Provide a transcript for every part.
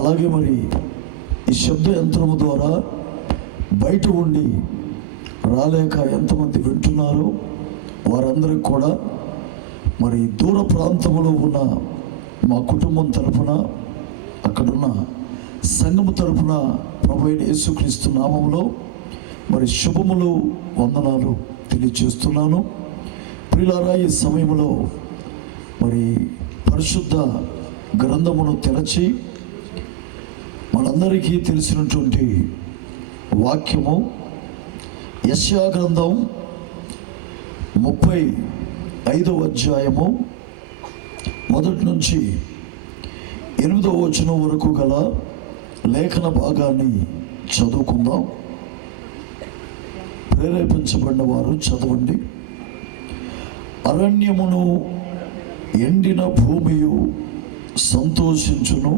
అలాగే మరి ఈ శబ్ద యంత్రము ద్వారా బయట ఉండి రాలేక ఎంతమంది వింటున్నారో వారందరికీ కూడా మరి దూర ప్రాంతంలో ఉన్న మా కుటుంబం తరఫున, అక్కడున్న సంఘము తరఫున ప్రభువైన యేసుక్రీస్తు నామములో మరి శుభములు, వందనాలు తెలియజేస్తున్నాను. ప్రియులారా, ఈ సమయంలో మరి పరిశుద్ధ గ్రంథమును తెరచి మనందరికీ తెలిసినటువంటి వాక్యము యెషయా గ్రంథం 35వ అధ్యాయము 1 నుంచి 8వ వచనం వరకు గల లేఖన భాగాన్ని చదువుకుందాం. ప్రేరేపించబడిన వారు చదవండి. అరణ్యమును ఎండిన భూమియు సంతోషించును,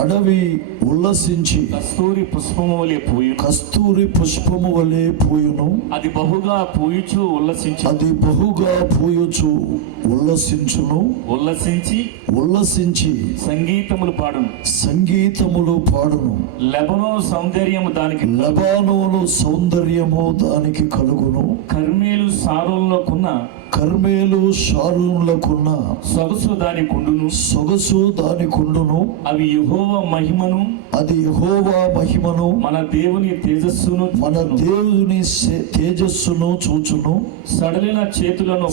అడవి ఉల్లసించి కస్తూరి పుష్పము వలె పూయును. కస్తూరి పుష్పము వలె పూయును. అది బహుగా పూయుచు ఉల్లసించు. అది బహుగా పూయుచు ఉల్లసించును. ఉల్లసించి సంగీతములు పాడును. సంగీతములు పాడును. లెబనోను సౌందర్యము దానికి లెబానోను సౌందర్యము దానికి కలుగును. కర్మేలు షారోనులకున్న సొగసు దాని కుండును. అవి యెహోవా మహిమను మన దేవుని తేజస్సును చూచును. సడలిన చేతులను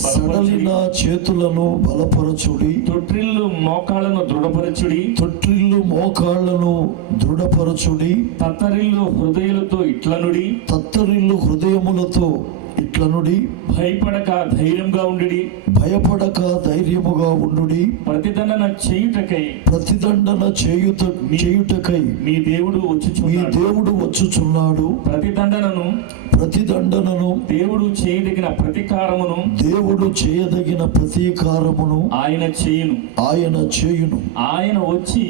బలపరచుడి. తొట్రిల్లు మోకాళ్ళను దృఢపరచుడి. తత్తరిల్లు హృదయములతో ఇట్లనుడి. భయపడక ధైర్యముగా ఉండుడి. ప్రతిదండన చేయుటకై మీ దేవుడు వచ్చుచున్నాడు. ప్రతిదండనను దేవుడు చేయదగిన ప్రతీకారమును ఆయన చేయును. ఆయన వచ్చి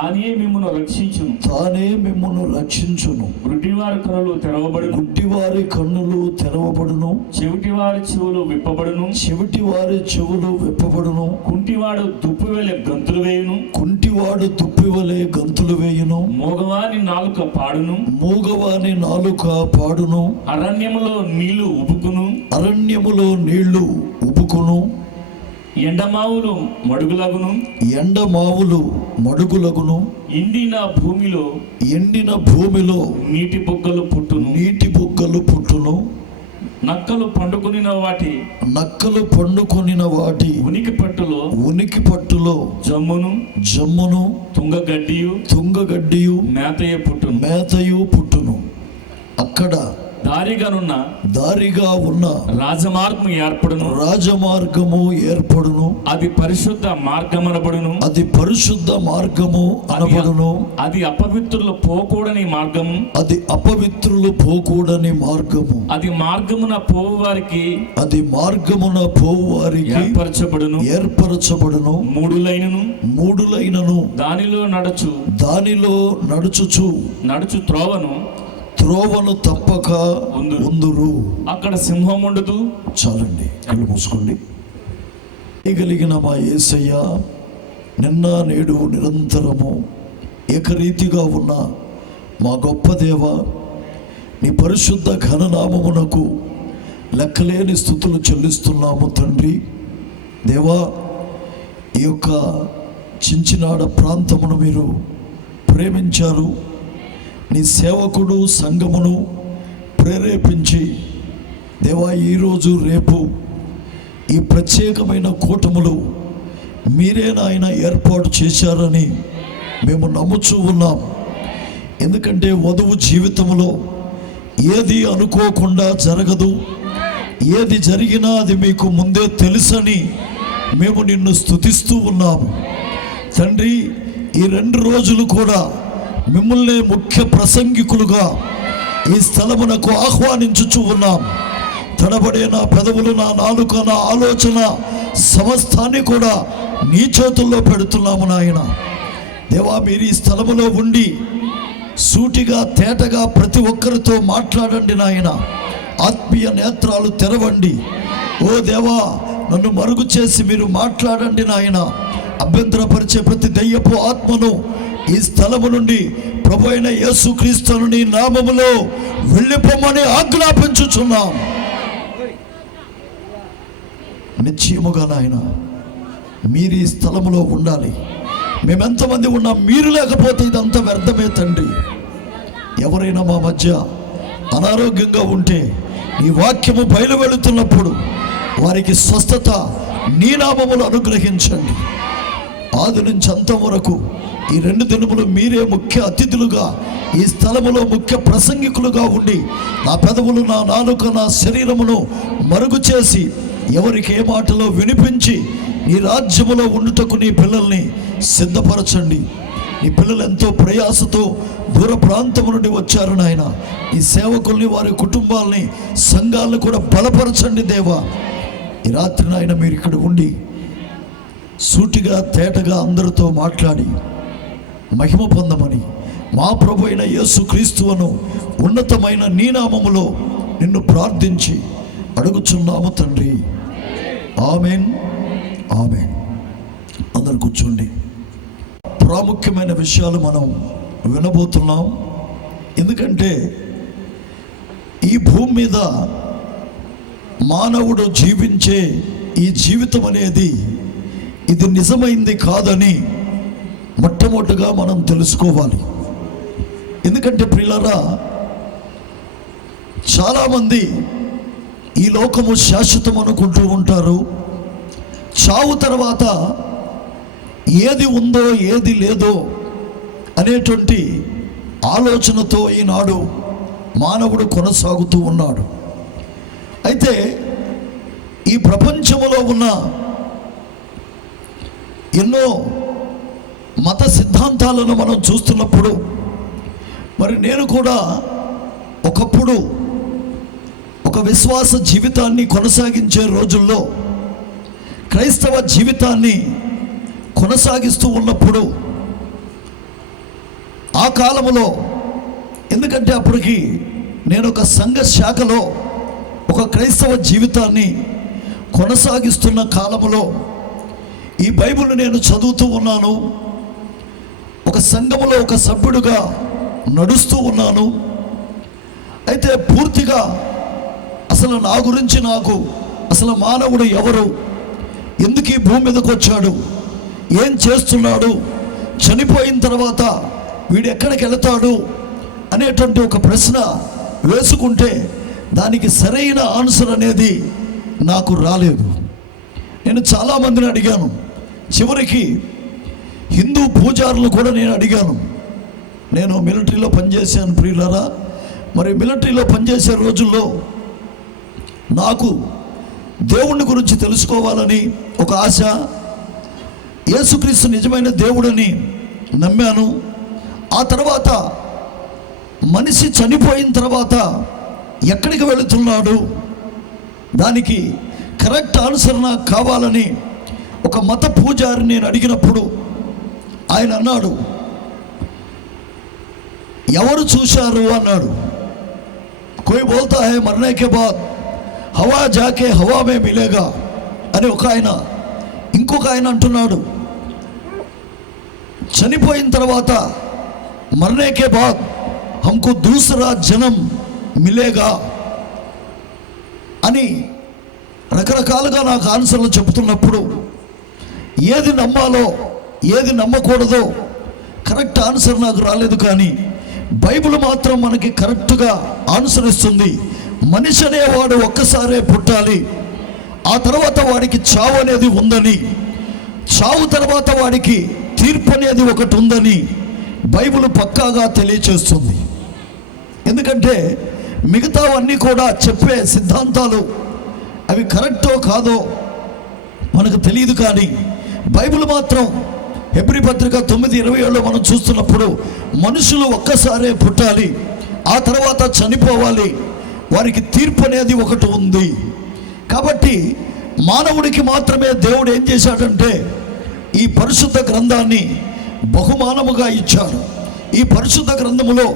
తానే మిమ్మును రక్షించును. గుడ్డివారి కన్నులు తెరవబడును. చెవిటివారి చెవులు విప్పబడును. కుంటివాడు దుప్పివలె గంతులు వేయును. మూగవాని నాలుక పాడును. అరణ్యములో నీళ్లు ఉబుకును. ఎండమావులు మడుగులగును. ఎండిన భూమిలో నీటి బుగ్గలు పుట్టును. నక్కలు పండుకొనిన వాటి ఉనికి పట్టులో జమ్మును తుంగగడ్డియు మేతయు పుట్టును. అక్కడ దారిగా ఉన్న రాజమార్గము ఏర్పడును. అది పరిశుద్ధ మార్గము అనబడును. అది అపవిత్రులు పోకూడని మార్గము. అది మార్గమున పోవారికి ఏర్పరచబడును. మూడు లైనను దానిలో నడుచు త్రోవను తప్పక ఉందురు. అక్కడ సింహం ఉండదు. చాలండి, కళ్ళు మూసుకోండి. కలిగిన మా యేసయ్య నిన్న నేడు నిరంతరము ఏకరీతిగా ఉన్న మా గొప్ప దేవ, నీ పరిశుద్ధ ఘననామమునకు లెక్కలేని స్తుతులు చెల్లిస్తున్నాము తండ్రి. దేవా, ఈ యొక్క చించినాడ ప్రాంతమును మీరు ప్రేమించారు. నీ సేవకుడు సంఘమును ప్రేరేపించి దేవా, ఈరోజు రేపు ఈ ప్రత్యేకమైన కూటములు మీరే నాయన ఏర్పాటు చేశారని మేము నమ్ముచూ ఉన్నాం. ఎందుకంటే వధువు జీవితంలో ఏది అనుకోకుండా జరగదు. ఏది జరిగినా అది మీకు ముందే తెలుసని మేము నిన్ను స్తుతిస్తూ ఉన్నాము తండ్రి. ఈ 2 రోజులు కూడా మిమ్మల్ని ముఖ్య ప్రసంగికులుగా ఈ స్థలమునకు ఆహ్వానించుచూ ఉన్నాం. తడబడే నా పెదవులు, నా నాలుక, నా ఆలోచన సమస్తాన్ని కూడా నీ చేతుల్లో పెడుతున్నాము నాయన. దేవా, మీరు ఈ స్థలములో ఉండి సూటిగా తేటగా ప్రతి ఒక్కరితో మాట్లాడండి నాయన. ఆత్మీయ నేత్రాలు తెరవండి. ఓ దేవా, నన్ను మరుగు చేసి మీరు మాట్లాడండి నాయన. అభ్యంతరపరిచే ప్రతి దయ్యపు ఆత్మను ఈ స్థలము నుండి ప్రభు అయిన యేసుక్రీస్తును నీ నామములో వెళ్ళిపోమని ఆజ్ఞాపించుచున్నాం. నిశ్చయముగా నాయన మీరు ఈ స్థలములో ఉండాలి. మేమెంతమంది ఉన్నాం, మీరు లేకపోతే ఇదంతా వ్యర్థమే తండ్రి. ఎవరైనా మా మధ్య అనారోగ్యంగా ఉంటే నీ వాక్యము బయలువెళుతున్నప్పుడు వారికి స్వస్థత నీ నామములు అనుగ్రహించండి. ఆది నుంచి అంతం వరకు ఈ 2 దినములు మీరే ముఖ్య అతిథులుగా ఈ స్థలములో ముఖ్య ప్రసంగికులుగా ఉండి నా పెదవులు, నా నాలుక, నా శరీరమును మరుగు చేసి ఎవరికి ఏ మాటలో వినిపించి నీ రాజ్యములో ఉండుటకు నీ పిల్లల్ని సిద్ధపరచండి. నీ పిల్లలు ఎంతో ప్రయాసతో దూర ప్రాంతము నుండి వచ్చారు నాయన. ఈ సేవకుల్ని, వారి కుటుంబాలని, సంఘాలను కూడా బలపరచండి దేవా. ఈ రాత్రి నాయన మీరు ఇక్కడ ఉండి సూటిగా తేటగా అందరితో మాట్లాడి మహిమ పొందమని మా ప్రభు అయిన యేసుక్రీస్తువును ఉన్నతమైన నీ నామములో నిన్ను ప్రార్థించి అడుగుచున్నాము తండ్రి. ఆమేన్, ఆమేన్. అందరు కూర్చోండి. ప్రాముఖ్యమైన విషయాలు మనం వినబోతున్నాం. ఎందుకంటే ఈ భూమి మీద మానవుడు జీవించే ఈ జీవితం అనేది ఇది నిజమైంది కాదని మొట్టమొదటిగా మనం తెలుసుకోవాలి. ఎందుకంటే ప్రియులారా, చాలామంది ఈ లోకము శాశ్వతం అనుకుంటూ ఉంటారు. చావు తర్వాత ఏది ఉందో ఏది లేదో అనేటువంటి ఆలోచనతో ఈనాడు మానవుడు కొనసాగుతూ ఉన్నాడు. అయితే ఈ ప్రపంచంలో ఉన్న ఎన్నో మత సిద్ధాంతాలను మనం చూస్తున్నప్పుడు, మరి నేను కూడా ఒకప్పుడు ఒక విశ్వాస జీవితాన్ని కొనసాగించే రోజుల్లో క్రైస్తవ జీవితాన్ని కొనసాగిస్తూ ఉన్నప్పుడు ఆ కాలంలో, ఎందుకంటే అప్పటికి నేను ఒక సంఘ శాఖలో ఒక క్రైస్తవ జీవితాన్ని కొనసాగిస్తున్న కాలంలో ఈ బైబిల్ నేను చదువుతూ ఉన్నాను. ఒక సంఘములో ఒక సభ్యుడుగా నడుస్తూ ఉన్నాను. అయితే పూర్తిగా అసలు నా గురించి, నాకు అసలు మానవుడు ఎవరు, ఎందుకు ఈ భూమి మీదకి వచ్చాడు, ఏం చేస్తున్నాడు, చనిపోయిన తర్వాత వీడు ఎక్కడికి వెళతాడు అనేటువంటి ఒక ప్రశ్న వేసుకుంటే దానికి సరైన ఆన్సర్ అనేది నాకు రాలేదు. నేను చాలామందిని అడిగాను. చివరికి హిందూ పూజారులు కూడా నేను అడిగాను. నేను మిలిటరీలో పనిచేశాను ప్రియులారా. మరి మిలిటరీలో పనిచేసే రోజుల్లో నాకు దేవుని గురించి తెలుసుకోవాలని ఒక ఆశ. యేసుక్రీస్తు నిజమైన దేవుడని నమ్మాను. ఆ తర్వాత మనిషి చనిపోయిన తర్వాత ఎక్కడికి వెళుతున్నాడు, దానికి కరెక్ట్ ఆన్సర్ నాకు కావాలని ఒక మత పూజారి నేను అడిగినప్పుడు ఆయన అన్నాడు, ఎవరు చూశారు అన్నాడు. కోయి బోల్తా హై మర్నే కే బాద్ హవా జాకే హవా మే మిలేగా అని ఒక ఆయన. ఇంకొక ఆయన అంటున్నాడు, చనిపోయిన తర్వాత మర్నే కే బాద్ హమ్కు దూసరా జనం మిలేగా అని రకరకాలుగా నాకు ఆన్సర్లు చెబుతున్నప్పుడు ఏది నమ్మాలో ఏది నమ్మకూడదో కరెక్ట్ ఆన్సర్ నాకు రాలేదు. కానీ బైబిల్ మాత్రం మనకి కరెక్ట్గా ఆన్సర్ ఇస్తుంది. మనిషి అనేవాడు ఒక్కసారే పుట్టాలి, ఆ తర్వాత వాడికి చావు అనేది ఉందని, చావు తర్వాత వాడికి తీర్పు అనేది ఒకటి ఉందని బైబిల్ పక్కాగా తెలియచేస్తుంది. ఎందుకంటే మిగతావన్నీ కూడా చెప్పే సిద్ధాంతాలు అవి కరెక్టో కాదో మనకు తెలియదు. కానీ బైబిల్ మాత్రం హెబ్రీ పత్రిక 9:27 మనం చూస్తున్నప్పుడు మనుషులు ఒక్కసారే పుట్టాలి, ఆ తర్వాత చనిపోవాలి, వారికి తీర్పు అనేది ఒకటి ఉంది. కాబట్టి మానవుడికి మాత్రమే దేవుడు ఏం చేశాడంటే ఈ పరిశుద్ధ గ్రంథాన్ని బహుమానముగా ఇచ్చాడు. ఈ పరిశుద్ధ గ్రంథములో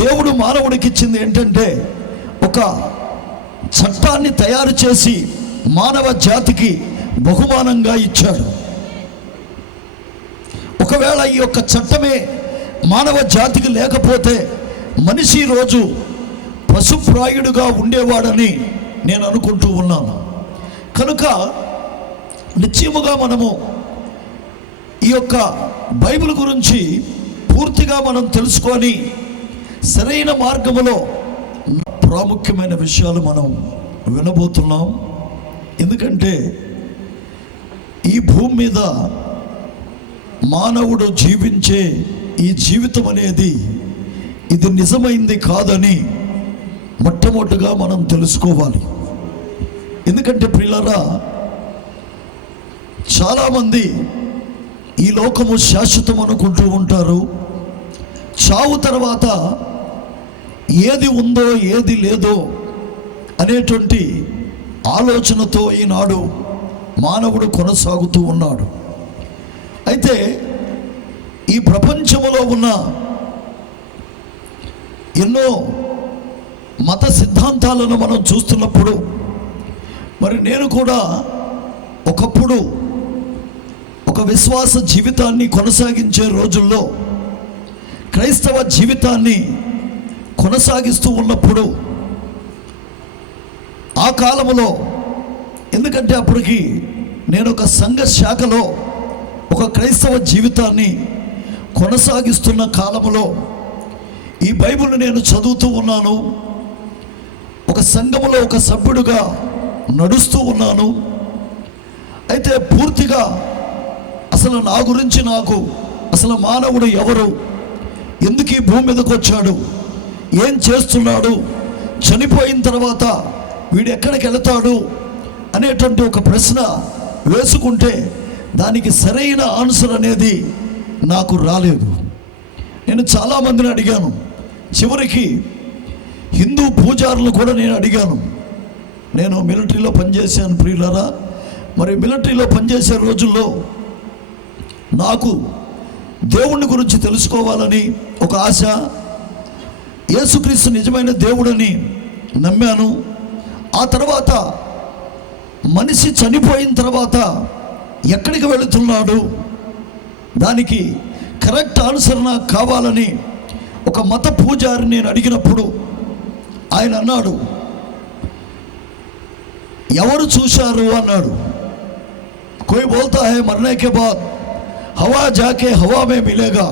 దేవుడు మానవుడికి ఇచ్చింది ఏంటంటే ఒక చట్టాన్ని తయారు చేసి మానవ జాతికి బహుమానంగా ఇచ్చాడు. ఒకవేళ ఈ యొక్క చట్టమే మానవ జాతికి లేకపోతే మనిషి రోజు పశుప్రాయుడుగా ఉండేవాడని నేను అనుకుంటూ ఉన్నాను. కనుక నిశ్చయముగా మనము ఈ యొక్క బైబిల్ గురించి పూర్తిగా మనం తెలుసుకొని సరైన మార్గములో ప్రాముఖ్యమైన విషయాలు మనం వినబోతున్నాం. ఎందుకంటే ఈ భూమి మీద మానవుడు జీవించే ఈ జీవితం అనేది ఇది నిజమైంది కాదని మొట్టమొదటిగా మనం తెలుసుకోవాలి. ఎందుకంటే ప్రియులారా, చాలామంది ఈ లోకము శాశ్వతం అనుకుంటూ ఉంటారు. చావు తర్వాత ఏది ఉందో ఏది లేదో అనేటువంటి ఆలోచనతో ఈనాడు మానవుడు కొనసాగుతూ ఉన్నాడు. అయితే ఈ ప్రపంచంలో ఉన్న ఎన్నో మత సిద్ధాంతాలను మనం చూస్తున్నప్పుడు, మరి నేను కూడా ఒకప్పుడు ఒక విశ్వాస జీవితాన్ని కొనసాగించే రోజుల్లో క్రైస్తవ జీవితాన్ని కొనసాగిస్తూ ఉన్నప్పుడు ఆ కాలంలో, ఎందుకంటే అప్పటికి నేను ఒక సంఘ శాఖలో ఒక క్రైస్తవ జీవితాన్ని కొనసాగిస్తున్న కాలంలో ఈ బైబిల్ నేను చదువుతూ ఉన్నాను. ఒక సంఘములో ఒక సభ్యుడుగా నడుస్తూ ఉన్నాను. అయితే పూర్తిగా అసలు నా గురించి, నాకు అసలు మానవుడు ఎవరు, ఎందుకు ఈ భూమి మీదకి వచ్చాడు, ఏం చేస్తున్నాడు, చనిపోయిన తర్వాత వీడు ఎక్కడికి వెళతాడు అనేటువంటి ఒక ప్రశ్న వేసుకుంటే దానికి సరైన ఆన్సర్ అనేది నాకు రాలేదు. నేను చాలామందిని అడిగాను. చివరికి హిందూ పూజారులు కూడా నేను అడిగాను. నేను మిలిటరీలో పనిచేశాను ప్రియులారా. మరి మిలిటరీలో పనిచేసే రోజుల్లో నాకు దేవుని గురించి తెలుసుకోవాలని ఒక ఆశ. యేసుక్రీస్తు నిజమైన దేవుడని నమ్మాను. ఆ తర్వాత మనిషి చనిపోయిన తర్వాత ఎక్కడికి వెళుతున్నాడు, దానికి కరెక్ట్ ఆన్సర్ నాకు కావాలని ఒక మత పూజారిని నేను అడిగినప్పుడు ఆయన అన్నాడు, ఎవరు చూశారు అన్నాడు. కోయి బోల్తా హై మర్నే కే బాద్ హవా జాకే హవా మే మిలేగా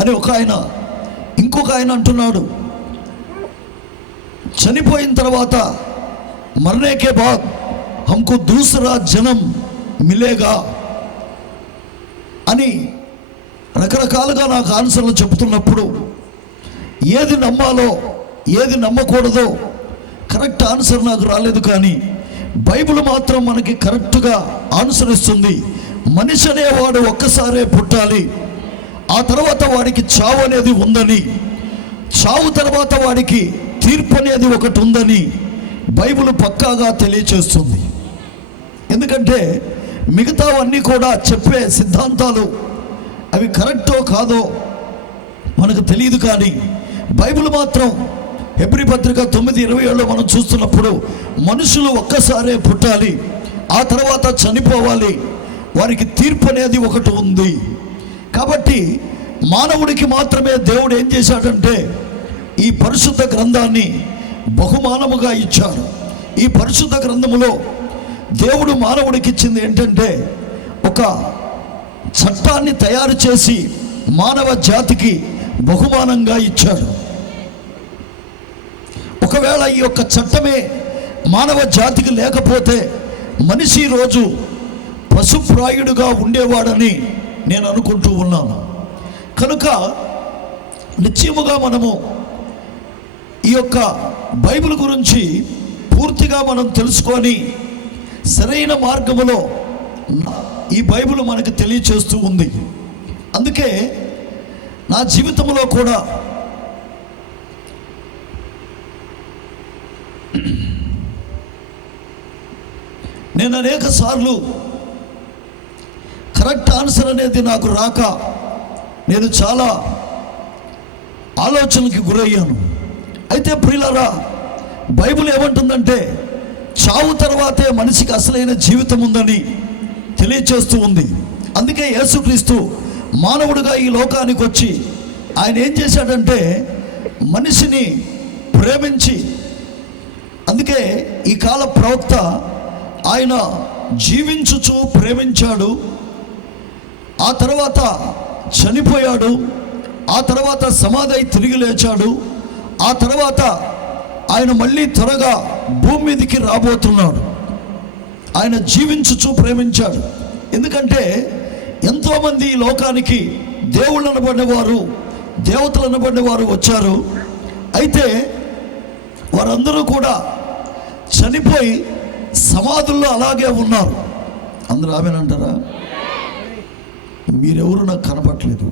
అని ఒక ఆయన. ఇంకొక ఆయన అంటున్నాడు, చనిపోయిన తర్వాత మర్నే కే బాద్ హమ్కు దూసరా జనం మిలేగా అని రకరకాలుగా నాకు ఆన్సర్లు చెబుతున్నప్పుడు ఏది నమ్మాలో ఏది నమ్మకూడదో కరెక్ట్ ఆన్సర్ నాకు రాలేదు. కానీ బైబిల్ మాత్రం మనకి కరెక్ట్గా ఆన్సర్ ఇస్తుంది. మనిషి అనేవాడు ఒక్కసారే పుట్టాలి, ఆ తర్వాత వాడికి చావు అనేది ఉందని, చావు తర్వాత వాడికి తీర్పు అనేది ఒకటి ఉందని బైబిల్ పక్కాగా తెలియచేస్తుంది. ఎందుకంటే మిగతావన్నీ కూడా చెప్పే సిద్ధాంతాలు అవి కరెక్టో కాదో మనకు తెలియదు. కానీ బైబిల్ మాత్రం హెబ్రీ పత్రిక 9:27 మనం చూస్తున్నప్పుడు మనుషులు ఒక్కసారే పుట్టాలి, ఆ తర్వాత చనిపోవాలి, వారికి తీర్పు అనేది ఒకటి ఉంది. కాబట్టి మానవుడికి మాత్రమే దేవుడు ఏం చేశాడంటే ఈ పరిశుద్ధ గ్రంథాన్ని బహుమానముగా ఇచ్చాడు. ఈ పరిశుద్ధ గ్రంథములో దేవుడు మానవుడికి ఇచ్చింది ఏంటంటే ఒక చట్టాన్ని తయారు చేసి మానవ జాతికి బహుమానంగా ఇచ్చాడు. ఒకవేళ ఈ యొక్క చట్టమే మానవ జాతికి లేకపోతే మనిషి రోజు పశుప్రాయుడుగా ఉండేవాడని నేను అనుకుంటూ ఉన్నాను. కనుక నిశ్చయముగా మనము ఈ యొక్క బైబిల్ గురించి పూర్తిగా మనం తెలుసుకొని సరైన మార్గములో ఈ బైబిల్ మనకు తెలియచేస్తూ ఉంది. అందుకే నా జీవితంలో కూడా నేను అనేక సార్లు కరెక్ట్ ఆన్సర్ అనేది నాకు రాక నేను చాలా ఆలోచనకి గురయ్యాను. అయితే ప్రియులారా, బైబిల్ ఏమంటుందంటే చావు తర్వాతే మనిషికి అసలైన జీవితం ఉందని తెలియచేస్తూ ఉంది. అందుకే యేసుక్రీస్తు మానవుడిగా ఈ లోకానికి వచ్చి ఆయన ఏం చేశాడంటే మనిషిని ప్రేమించి, అందుకే ఈ కాల ప్రవక్త ఆయన జీవించుచు ప్రేమించాడు, ఆ తర్వాత చనిపోయాడు, ఆ తర్వాత సమాధి అయి తిరిగి లేచాడు, ఆ తర్వాత ఆయన మళ్ళీ త్వరగా భూమి మీదకి రాబోతున్నాడు. ఆయన జీవించుచు ప్రేమించాడు. ఎందుకంటే ఎంతోమంది ఈ లోకానికి దేవుళ్ళు అనబడిన వారు, దేవతలు అనబడిన వారు వచ్చారు. అయితే వారందరూ కూడా చనిపోయి సమాధుల్లో అలాగే ఉన్నారు. అందరూ ఆమెనంటారా? మీరెవరు నాకు కనపట్లేదు,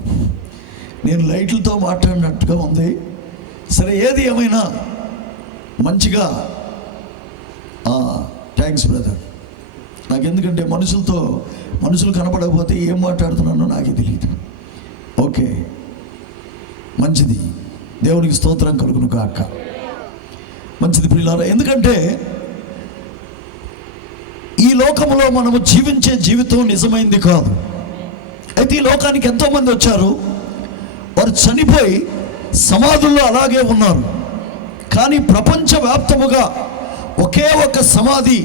నేను లైట్లతో మాట్లాడినట్టుగా ఉంది. సరే, ఏది ఏమైనా మంచిగా థ్యాంక్స్ బ్రదర్. నాకు ఎందుకంటే మనుషులు కనపడకపోతే ఏం మాట్లాడుతున్నానో నాకే తెలియదు. ఓకే, మంచిది, దేవునికి స్తోత్రం కలుగును కాక. మంచిది ప్రియులారా, ఎందుకంటే ఈ లోకంలో మనము జీవించే జీవితం నిజమైంది కాదు. అయితే ఈ లోకానికి ఎంతోమంది వచ్చారు, వారు చనిపోయి సమాధుల్లో అలాగే ఉన్నారు. కానీ ప్రపంచవ్యాప్తముగా ఒకే ఒక సమాధి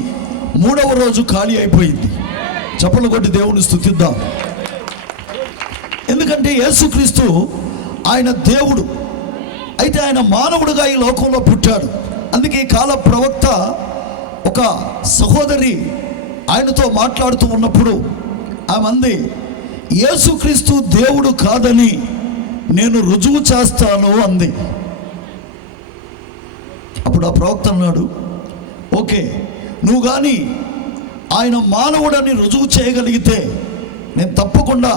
3వ రోజు ఖాళీ అయిపోయింది. చప్పట్లు కొట్టి దేవుని స్తుతిద్దాం. ఎందుకంటే యేసుక్రీస్తు ఆయన దేవుడు, అయితే ఆయన మానవుడిగా ఈ లోకంలో పుట్టాడు. అందుకే ఈ కాల ప్రవక్త ఒక సహోదరి ఆయనతో మాట్లాడుతూ ఉన్నప్పుడు ఆమె అంది, యేసుక్రీస్తు దేవుడు కాదని నేను రుజువు చేస్తాను అంది. అప్పుడు ఆ ప్రవక్త అన్నాడు, ఓకే, నువ్వు కానీ ఆయన మానవుడని రుజువు చేయగలిగితే నేను తప్పకుండా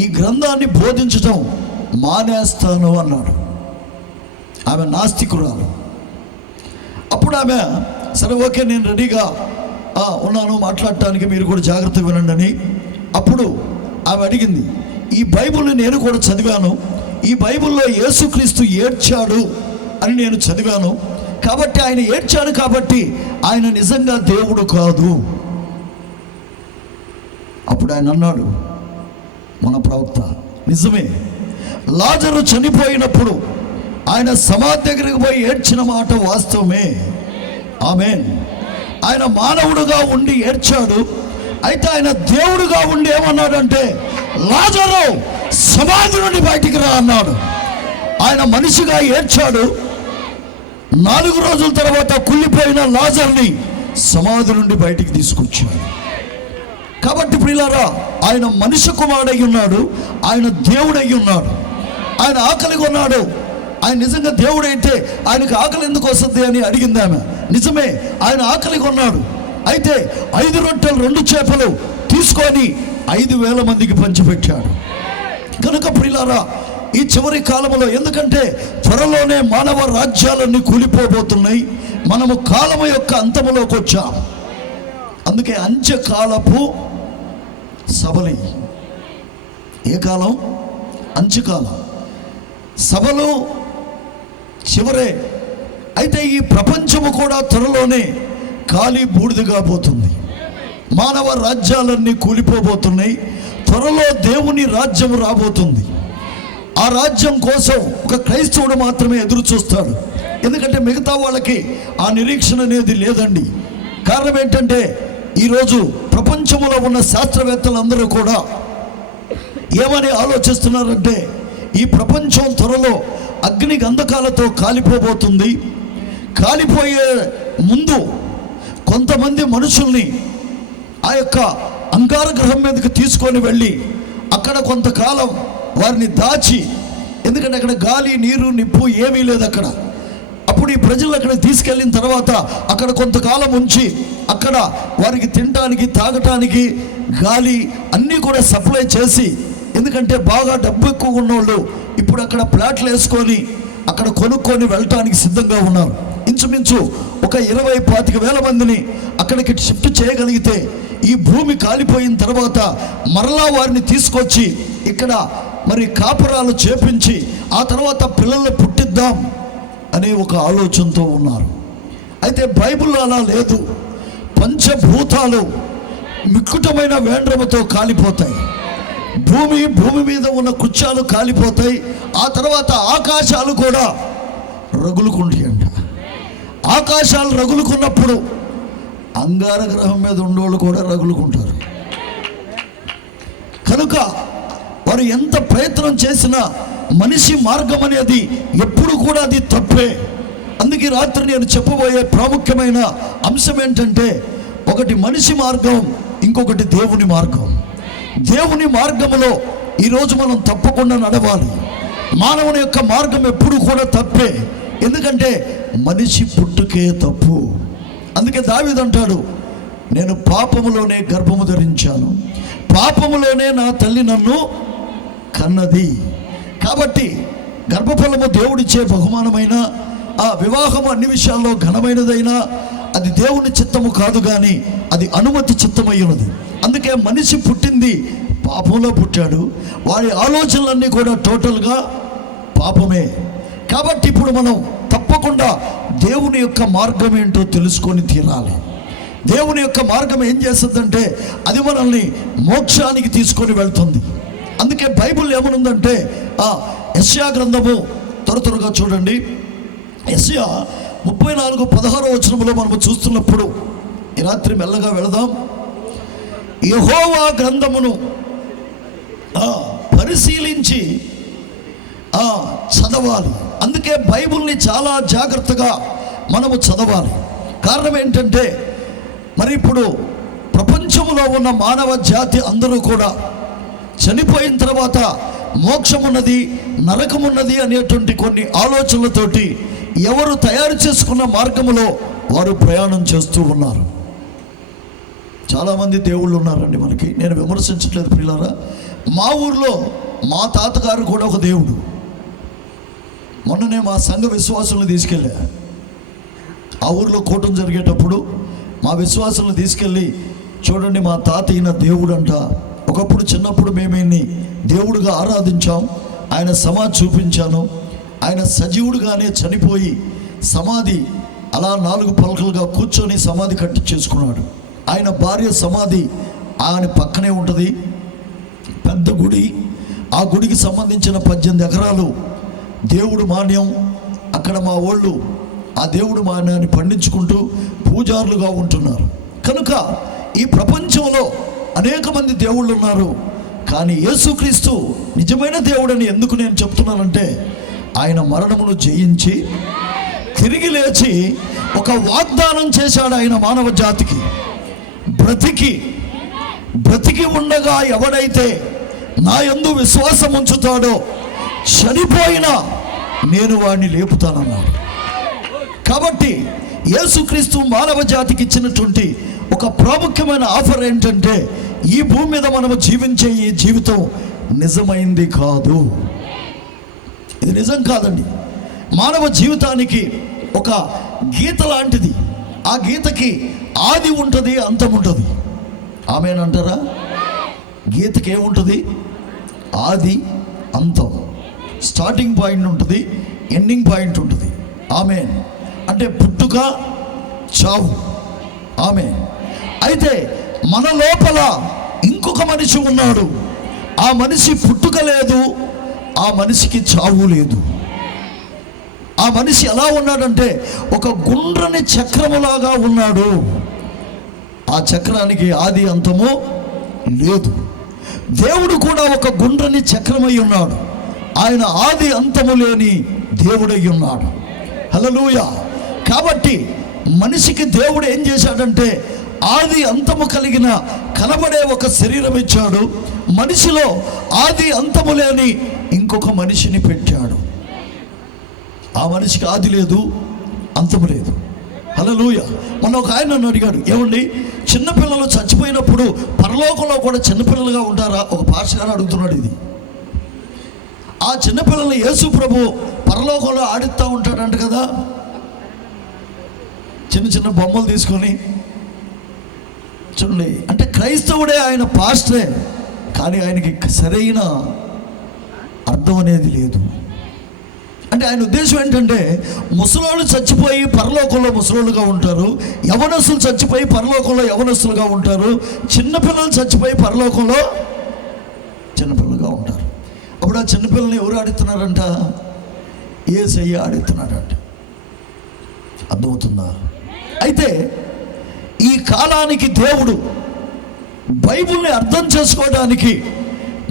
ఈ గ్రంథాన్ని బోధించడం మానేస్తాను అన్నాడు. ఆమె నాస్తికురాలు. అప్పుడు ఆమె సరే ఓకే, నేను రెడీగా ఉన్నాను మాట్లాడటానికి, మీరు కూడా జాగ్రత్త వినండి అని. అప్పుడు ఆమె అడిగింది, ఈ బైబిల్ని నేను కూడా చదివాను, ఈ బైబిల్లో యేసుక్రీస్తు ఏడ్చాడు అని నేను చదివాను, కాబట్టి ఆయన ఏడ్చాడు కాబట్టి ఆయన నిజంగా దేవుడు కాదు. అప్పుడు ఆయన అన్నాడు, మన ప్రవక్త, నిజమే, లాజరు చనిపోయినప్పుడు ఆయన సమాధి దగ్గరికి పోయి ఏడ్చిన మాట వాస్తవమే. ఆమేన్. ఆయన మానవుడుగా ఉండి ఏడ్చాడు. అయితే ఆయన దేవుడుగా ఉండి ఏమన్నాడంటే, లాజరు సమాధి నుండి బయటికి రా అన్నాడు. ఆయన మనిషిగా ఏడ్చాడు. 4 రోజుల తర్వాత కుళ్ళిపోయిన లాజర్ని సమాధి నుండి బయటికి తీసుకొచ్చాడు. కాబట్టి ప్రియులారా, ఆయన మనిషి కుమారుడై ఉన్నాడు, ఆయన దేవుడై ఉన్నాడు. ఆయన ఆకలిగా ఉన్నాడు. ఆయన నిజంగా దేవుడైతే ఆయనకు ఆకలి ఎందుకు వస్తుంది అని అడిగింది ఆమె. నిజమే, ఆయన ఆకలిగా ఉన్నాడు. అయితే 5 రొట్టెలు 2 చేపలు తీసుకొని 5,000 మందికి పంచిపెట్టాడు. కనుక ప్రియులారా, ఈ చివరి కాలంలో, ఎందుకంటే త్వరలోనే మానవ రాజ్యాలన్నీ కూలిపోబోతున్నాయి, మనము కాలము యొక్క అంతములోకి వచ్చాం. అందుకే అంత్యకాలపు సభలు. ఏ కాలం? అంత్యకాలం. సభలు చివరే. అయితే ఈ ప్రపంచము కూడా త్వరలోనే ఖాళీ బూడిదగా పోతుంది. మానవ రాజ్యాలన్నీ కూలిపోబోతున్నాయి. త్వరలో దేవుని రాజ్యం రాబోతుంది. ఆ రాజ్యం కోసం ఒక క్రైస్తవుడు మాత్రమే ఎదురు చూస్తాడు. ఎందుకంటే మిగతా వాళ్ళకి ఆ నిరీక్షణ అనేది లేదండి. కారణం ఏంటంటే ఈరోజు ప్రపంచంలో ఉన్న శాస్త్రవేత్తలందరూ కూడా ఏమని ఆలోచిస్తున్నారంటే, ఈ ప్రపంచం త్వరలో అగ్ని గంధకాలతో కాలిపోబోతుంది. కాలిపోయే ముందు కొంతమంది మనుషుల్ని ఆ యొక్క అంగార గ్రహం మీదకి తీసుకొని వెళ్ళి అక్కడ కొంతకాలం వారిని దాచి, ఎందుకంటే అక్కడ గాలి, నీరు, నిప్పు ఏమీ లేదు అక్కడ. అప్పుడు ఈ ప్రజలు అక్కడ తీసుకెళ్ళిన తర్వాత అక్కడ కొంతకాలం ఉంచి అక్కడ వారికి తినడానికి, తాగటానికి గాలి అన్నీ కూడా సప్లై చేసి, ఎందుకంటే బాగా డబ్బు ఎక్కువ ఉన్నోళ్ళు ఇప్పుడు అక్కడ ప్లాట్లు వేసుకొని అక్కడ కొనుక్కొని వెళ్ళటానికి సిద్ధంగా ఉన్నారు. ఇంచుమించు ఒక 20-25 మందిని అక్కడికి షిఫ్ట్ చేయగలిగితే ఈ భూమి కాలిపోయిన తర్వాత మరలా వారిని తీసుకొచ్చి ఇక్కడ మరి కాపురాలు చేపించి ఆ తర్వాత పిల్లల్ని పుట్టిద్దాం అనే ఒక ఆలోచనతో ఉన్నారు. అయితే బైబిల్లో అలా లేదు. పంచభూతాలు మిక్కుటమైన వేండ్రముతో కాలిపోతాయి. భూమి మీద ఉన్న కృత్యాలు కాలిపోతాయి. ఆ తర్వాత ఆకాశాలు కూడా రగులుకుంటాయి అంట. ఆకాశాలు రగులుకున్నప్పుడు అంగార గ్రహం మీద ఉండేవాళ్ళు కూడా రగులుకుంటారు. కనుక వారు ఎంత ప్రయత్నం చేసినా మనిషి మార్గం అనేది ఎప్పుడు కూడా అది తప్పే. అందుకే రాత్రి నేను చెప్పబోయే ప్రాముఖ్యమైన అంశం ఏంటంటే, ఒకటి మనిషి మార్గం, ఇంకొకటి దేవుని మార్గం. దేవుని మార్గంలో ఈరోజు మనం తప్పకుండా నడవాలి. మానవుని యొక్క మార్గం ఎప్పుడు కూడా తప్పే, ఎందుకంటే మనిషి పుట్టుకే తప్పు. అందుకే దావీదు అంటాడు, నేను పాపములోనే గర్భము ధరించాను, పాపములోనే నా తల్లి నన్ను కన్నది. కాబట్టి గర్భఫలము దేవుడిచ్చే బహుమానమైన, ఆ వివాహము అన్ని విషయాల్లో ఘనమైనదైనా అది దేవుని చిత్తము కాదు, కానీ అది అనుమతి చిత్తమయ్యున్నది. అందుకే మనిషి పుట్టింది పాపంలో పుట్టాడు, వాడి ఆలోచనలన్నీ కూడా టోటల్గా పాపమే. కాబట్టి ఇప్పుడు మనం తప్పకుండా దేవుని యొక్క మార్గం ఏంటో తెలుసుకొని తీరాలి. దేవుని యొక్క మార్గం ఏం చేస్తుందంటే, అది మనల్ని మోక్షానికి తీసుకొని వెళ్తుంది. అందుకే బైబిల్ ఏమనుందంటే, యెషయా గ్రంథము త్వరగా చూడండి. యెషయా 34:16 వచనంలో మనము చూస్తున్నప్పుడు, ఈ రాత్రి మెల్లగా వెళదాం. యెహోవా గ్రంథమును పరిశీలించి చదవాలి. అందుకే బైబిల్ని చాలా జాగ్రత్తగా మనము చదవాలి. కారణం ఏంటంటే, మరి ఇప్పుడు ప్రపంచంలో ఉన్న మానవ జాతి అందరూ కూడా చనిపోయిన తర్వాత మోక్షమున్నది, నరకమున్నది అనేటువంటి కొన్ని ఆలోచనలతోటి ఎవరు తయారు చేసుకున్న మార్గములో వారు ప్రయాణం చేస్తూ ఉన్నారు. చాలామంది దేవుళ్ళు ఉన్నారండి మనకి. నేను విమర్శించట్లేదు ప్రియులారా. మా ఊర్లో మా తాతగారు కూడా ఒక దేవుడు. మొన్ననే మా సంఘ విశ్వాసులను తీసుకెళ్ళా. ఆ ఊర్లో కూటం జరిగేటప్పుడు మా విశ్వాసులను తీసుకెళ్ళి, చూడండి మా తాత ఈయన దేవుడు అంట. ఒకప్పుడు చిన్నప్పుడు మేమేని దేవుడుగా ఆరాధించాం. ఆయన సమాధి చూపించాను. ఆయన సజీవుడుగానే చనిపోయి సమాధి అలా 4 పలకలుగా కూర్చొని సమాధి కట్టి చేసుకున్నాడు. ఆయన భార్య సమాధి ఆయన పక్కనే ఉంటుంది, పెద్ద గుడి. ఆ గుడికి సంబంధించిన 18 ఎకరాలు దేవుడు మాన్యం. అక్కడ మా వాళ్ళు ఆ దేవుడు మాన్యాన్ని పండించుకుంటూ పూజారులుగా ఉంటున్నారు. కనుక ఈ ప్రపంచంలో అనేక మంది దేవుళ్ళు ఉన్నారు, కానీ యేసుక్రీస్తు నిజమైన దేవుడని ఎందుకు నేను చెప్తున్నానంటే, ఆయన మరణమును జయించి తిరిగి లేచి ఒక వాగ్దానం చేశాడు ఆయన మానవ జాతికి. బ్రతికి ఉండగా ఎవడైతే నా యందు విశ్వాసం ఉంచుతాడో చనిపోయినా నేను వాడిని లేపుతానన్నాడు. కాబట్టి యేసుక్రీస్తు మానవ జాతికి ఇచ్చినటువంటి ఒక ప్రాముఖ్యమైన ఆఫర్ ఏంటంటే, ఈ భూమి మీద మనము జీవించే ఈ జీవితం నిజమైంది కాదు. ఇది నిజం కాదండి. మానవ జీవితానికి ఒక గీత లాంటిది. ఆ గీతకి ఆది ఉంటుంది, అంతం ఉంటుంది. ఆమేనంటారా? గీతకి ఏముంటుంది? ఆది, అంతం. స్టార్టింగ్ పాయింట్ ఉంటుంది, ఎండింగ్ పాయింట్ ఉంటుంది. ఆమేన్. అంటే పుట్టుక, చావు. ఆమేన్. అయితే మన లోపల ఇంకొక మనిషి ఉన్నాడు. ఆ మనిషి పుట్టుక లేదు, ఆ మనిషికి చావు లేదు. ఆ మనిషి ఎలా ఉన్నాడంటే ఒక గుండ్రని చక్రములాగా ఉన్నాడు. ఆ చక్రానికి ఆది అంతము లేదు. దేవుడు కూడా ఒక గుండ్రని చక్రమై ఉన్నాడు. ఆయన ఆది అంతము లేని దేవుడై ఉన్నాడు. హల్లెలూయా. కాబట్టి మనిషికి దేవుడు ఏం చేశాడంటే, ఆది అంతము కలిగిన కనబడే ఒక శరీరం ఇచ్చాడు. మనిషిలో ఆది అంతము లేని ఇంకొక మనిషిని పెట్టాడు. ఆ మనిషికి ఆది లేదు, అంతము లేదు. హల్లెలూయా. మొన్న ఒక ఆయన నన్ను అడిగాడు, ఏమండి చిన్నపిల్లలు చచ్చిపోయినప్పుడు పరలోకంలో కూడా చిన్నపిల్లలుగా ఉంటారా? ఒక పాస్టర్ గారు అడుగుతున్నాడు ఇది. ఆ చిన్నపిల్లల్ని యేసు ప్రభు పరలోకంలో ఆడిస్తూ ఉంటాడంట కదా, చిన్న చిన్న బొమ్మలు తీసుకొని. చూడండి, అంటే క్రైస్తవుడే ఆయన, పాస్టరే, కానీ ఆయనకి సరైన అర్థం అనేది లేదు. అంటే ఆయన ఉద్దేశం ఏంటంటే, ముసలోళ్ళు చచ్చిపోయి పరలోకంలో ముసలోళ్ళుగా ఉంటారు, యవనస్తులు చచ్చిపోయి పరలోకంలో యవనస్తులుగా ఉంటారు, చిన్నపిల్లలు చచ్చిపోయి పరలోకంలో చిన్న ఇప్పుడు ఆ చిన్నపిల్లల్ని ఎవరు ఆడుతున్నారంట? యేసయ్య ఆడుతున్నాడంట. అర్థమవుతుందా? అయితే ఈ కాలానికి దేవుడు బైబిల్ని అర్థం చేసుకోవడానికి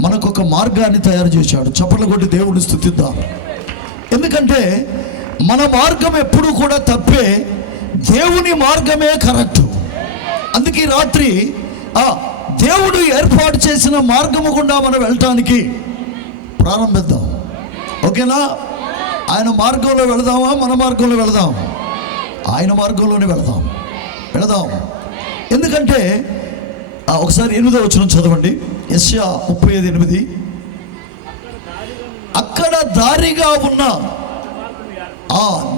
మనకు ఒక మార్గాన్ని తయారు చేశాడు. చప్పట్లు కొట్టి దేవుడిని స్తుతిద్దాం. ఎందుకంటే మన మార్గం ఎప్పుడు కూడా తప్పే, దేవుని మార్గమే కరెక్ట్. అందుకే రాత్రి దేవుడు ఏర్పాటు చేసిన మార్గము గుండా మనం వెళ్ళటానికి ప్రారంభిద్దాం. ఓకేనా? ఆయన మార్గంలో వెళదామా? మన మార్గంలో వెళదాం? ఆయన మార్గంలోనే వెళదాం. ఎందుకంటే ఒకసారి 8వ వచనం చదవండి. యెషయా 35:8. అక్కడ దారిగా ఉన్న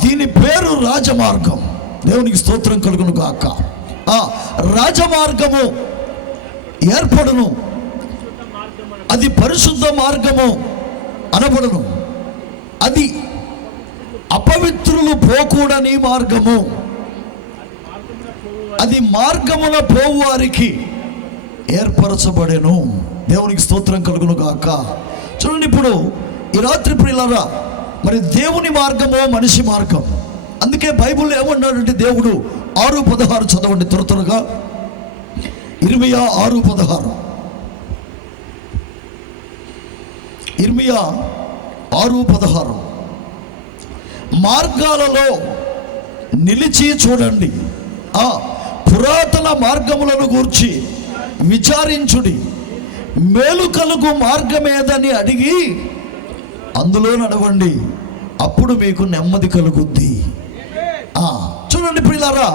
దీని పేరు రాజమార్గం. దేవునికి స్తోత్రం కలుగును గాక. రాజమార్గము ఏర్పడును, అది పరిశుద్ధ మార్గము అనబడును, అది అపవిత్రులు పోకూడని మార్గము, అది మార్గమున పోవు వారికి ఏర్పరచబడెను. దేవునికి స్తోత్రం కలుగును గాక. చూడండి, ఇప్పుడు ఈ రాత్రి ప్రియులారా, మరి దేవుని మార్గము మనిషి మార్గం. అందుకే బైబిల్లో ఏమన్నాడంటే దేవుడు 6:16 చదవండి త్వరగా. ఇర్మియా 6:16. ఇర్మియా 6:16. మార్గాలలో నిలిచి చూడండి, పురాతన మార్గములను గూర్చి విచారించుడి, మేలు కలుగు మార్గమేదని అడిగి అందులో నడవండి, అప్పుడు మీకు నెమ్మది కలుగుద్ది. చూడండి ప్రియులారా,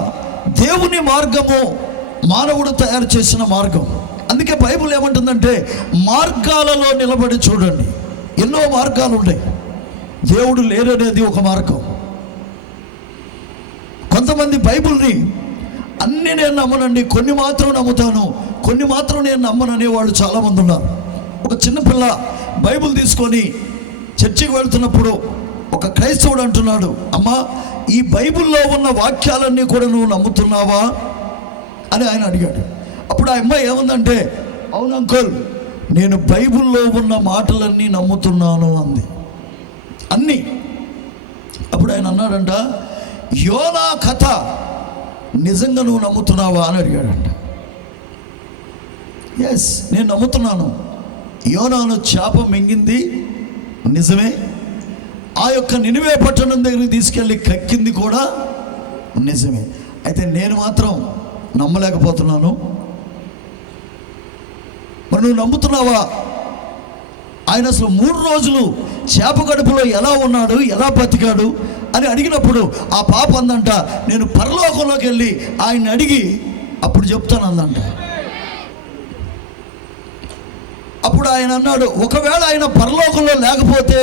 దేవుని మార్గము మానవుడు తయారు చేసిన మార్గం. అందుకే బైబిల్ ఏమంటుందంటే మార్గాలలో నిలబడి చూడండి. ఎన్నో మార్గాలు ఉన్నాయి. దేవుడు లేరనేది ఒక మార్గం. కొంతమంది బైబిల్ని అన్నీ నేను నమ్మనండి, కొన్ని మాత్రం నమ్ముతాను, కొన్ని మాత్రం నేను నమ్మను అనేవాళ్ళు చాలామంది ఉన్నారు. ఒక చిన్నపిల్ల బైబిల్ తీసుకొని చర్చికి వెళ్తున్నప్పుడు ఒక క్రైస్తవుడు అంటున్నాడు, అమ్మా ఈ బైబిల్లో ఉన్న వాక్యాలన్నీ కూడా నువ్వు నమ్ముతున్నావా అని ఆయన అడిగాడు. అప్పుడు ఆ అమ్మాయి ఏముందంటే, అవును అంకుల్, నేను బైబిల్లో ఉన్న మాటలన్నీ నమ్ముతున్నాను అంది. అన్నీ. అప్పుడు ఆయన అన్నాడంట, యోనా కథ నిజంగా నువ్వు నమ్ముతున్నావా అని అడిగాడంట. ఎస్, నేను నమ్ముతున్నాను. యోనాను చేప మింగింది నిజమే, ఆ యొక్క నినివే పట్టణం దగ్గరికి తీసుకెళ్ళి కక్కింది కూడా నిజమే. అయితే నేను మాత్రం నమ్మలేకపోతున్నాను. మరి నువ్వు నమ్ముతున్నావా? ఆయన అసలు 3 రోజులు చేప కడుపులో ఎలా ఉన్నాడు, ఎలా బతికాడు అని అడిగినప్పుడు ఆ పాప అందంట, నేను పరలోకంలోకి వెళ్ళి ఆయన అడిగి అప్పుడు చెప్తాను అందంట. అప్పుడు ఆయన అన్నాడు, ఒకవేళ ఆయన పరలోకంలో లేకపోతే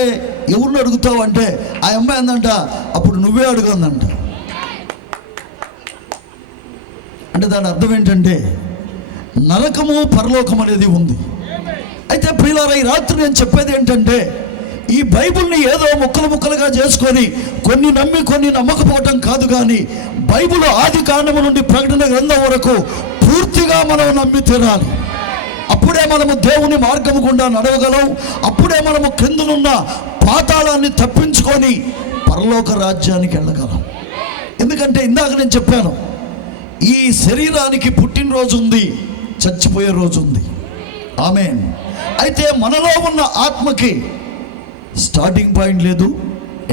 ఎవరిని అడుగుతావు అంటే ఆ అమ్మాయి అందంట, అప్పుడు నువ్వే అడుగుందంట. అంటే దాని అర్థం ఏంటంటే నరకము పరలోకం అనేది ఉంది. అయితే ప్రియులారా, ఈ రాత్రి నేను చెప్పేది ఏంటంటే ఈ బైబిల్ని ఏదో ముక్కలుగా చేసుకొని కొన్ని నమ్మి కొన్ని నమ్మకపోవటం కాదు, కానీ బైబిల్ ఆది కాండము నుండి ప్రకటన గ్రంథం వరకు పూర్తిగా మనం నమ్మి తీరాలి. అప్పుడే మనము దేవుని మార్గము గుండా నడవగలం. అప్పుడే మనము క్రిందనున్న పాతాళాన్ని తప్పించుకొని పరలోక రాజ్యానికి వెళ్ళగలం. ఎందుకంటే ఇందాక నేను చెప్పాను, ఈ శరీరానికి పుట్టినరోజు ఉంది, చచ్చిపోయే రోజు ఉంది. ఆమేన్. అయితే మనలో ఉన్న ఆత్మకి స్టార్టింగ్ పాయింట్ లేదు,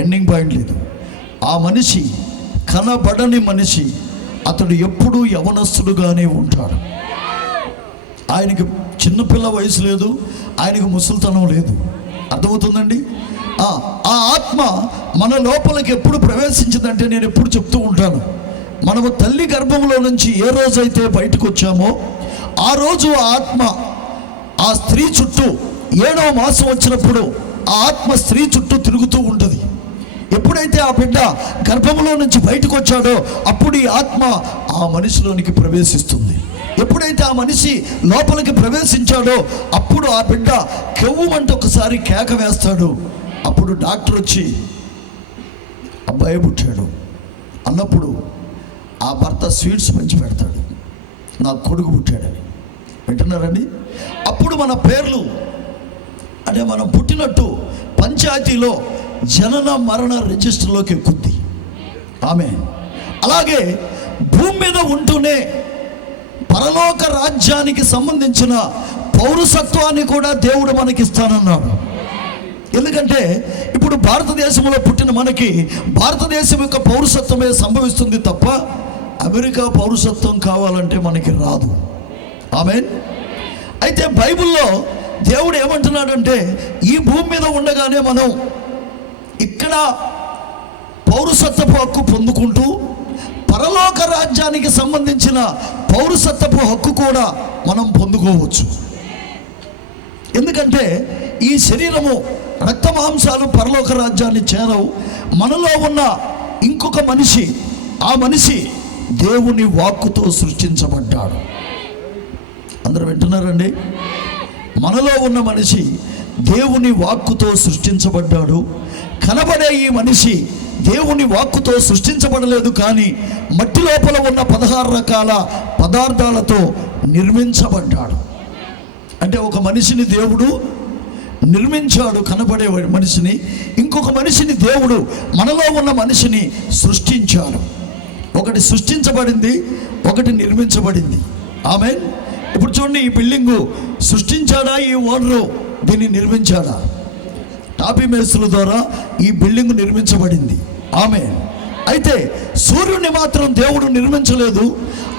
ఎండింగ్ పాయింట్ లేదు. ఆ మనిషి కనబడని మనిషి, అతడు ఎప్పుడూ యవనస్తుడుగానే ఉంటాడు. ఆయనకి చిన్నపిల్ల వయసు లేదు, ఆయనకు ముసలితనం లేదు. అర్థమవుతుందండి? ఆ ఆత్మ మన లోపలికి ఎప్పుడు ప్రవేశించిందంటే, నేను ఎప్పుడు చెప్తూ ఉంటాను, మనము తల్లి గర్భంలో నుంచి ఏ రోజైతే బయటకు వచ్చామో ఆ రోజు ఆ ఆత్మ ఆ స్త్రీ చుట్టూ 7వ మాసం వచ్చినప్పుడు ఆ ఆత్మ స్త్రీ చుట్టూ తిరుగుతూ ఉంటుంది. ఎప్పుడైతే ఆ బిడ్డ గర్భంలో నుంచి బయటకు వచ్చాడో అప్పుడు ఈ ఆత్మ ఆ మనిషిలోనికి ప్రవేశిస్తుంది. ఎప్పుడైతే ఆ మనిషి లోపలికి ప్రవేశించాడో అప్పుడు ఆ బిడ్డ కెవ్వుమంటే ఒకసారి కేక వేస్తాడు. అప్పుడు డాక్టర్ వచ్చి అబ్బాయి పుట్టాడు అన్నప్పుడు ఆ భర్త స్వీట్స్ పంచి పెడతాడు, నా కొడుకు పుట్టాడని. వింటున్నారండి? అప్పుడు మన పేర్లు అంటే మనం పుట్టినట్టు పంచాయతీలో జనన మరణ రిజిస్టర్లోకి ఎక్కుద్ది. ఆమేన్. అలాగే భూమి మీద ఉంటూనే పరలోక రాజ్యానికి సంబంధించిన పౌరసత్వాన్ని కూడా దేవుడు మనకిస్తానన్నాడు. ఎందుకంటే ఇప్పుడు భారతదేశంలో పుట్టిన మనకి భారతదేశం యొక్క పౌరసత్వమే సంభవిస్తుంది తప్ప అమెరికా పౌరసత్వం కావాలంటే మనకి రాదు. ఆమేన్. అయితే బైబిల్లో దేవుడు ఏమంటున్నాడంటే ఈ భూమి మీద ఉండగానే మనం ఇక్కడ పౌరసత్వపు హక్కు పొందుకుంటూ పరలోక రాజ్యానికి సంబంధించిన పౌరసత్వపు హక్కు కూడా మనం పొందుకోవచ్చు. ఎందుకంటే ఈ శరీరము రక్త మాంసాలు పరలోక రాజ్యాన్ని చేరవు. మనలో ఉన్న ఇంకొక మనిషి, ఆ మనిషి దేవుని వాక్కుతో సృష్టించబడ్డాడు. అందరూ వింటున్నారండి? మనలో ఉన్న మనిషి దేవుని వాక్కుతో సృష్టించబడ్డాడు. కనబడే ఈ మనిషి దేవుని వాక్కుతో సృష్టించబడలేదు, కానీ మట్టి లోపల ఉన్న 16 రకాల పదార్థాలతో నిర్మించబడ్డాడు. అంటే ఒక మనిషిని దేవుడు నిర్మించాడు, కనబడే మనిషిని. ఇంకొక మనిషిని దేవుడు మనలో ఉన్న మనిషిని సృష్టించాడు. ఒకటి సృష్టించబడింది, ఒకటి నిర్మించబడింది. ఆమేన్. ఇప్పుడు చూడండి, ఈ బిల్డింగు సృష్టించాడా ఈ ఓనరు? దీన్ని నిర్మించాడా? టాపీ మేస్త్రుల ద్వారా ఈ బిల్డింగ్ నిర్మించబడింది. ఆమేన్. అయితే సూర్యుడిని మాత్రం దేవుడు నిర్మించలేదు.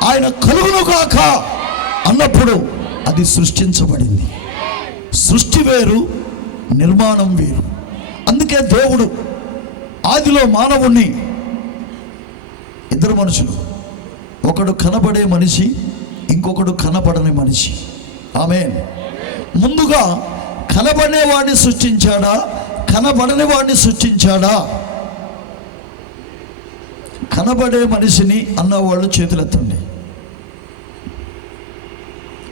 ఆయన కలుగునుగాక అన్నప్పుడు అది సృష్టించబడింది. సృష్టి వేరు, నిర్మాణం వేరు. అందుకే దేవుడు ఆదిలో మానవుణ్ణి, ఇద్దరు మనుషులు, ఒకడు కనబడే మనిషి, ఇంకొకడు కనబడని మనిషి. ఆమేన్. ముందుగా కనబడే వాడిని సృష్టించాడా, కనబడని వాడిని సృష్టించాడా? కనబడే మనిషిని అన్నవాళ్ళు చేతులెత్తండి.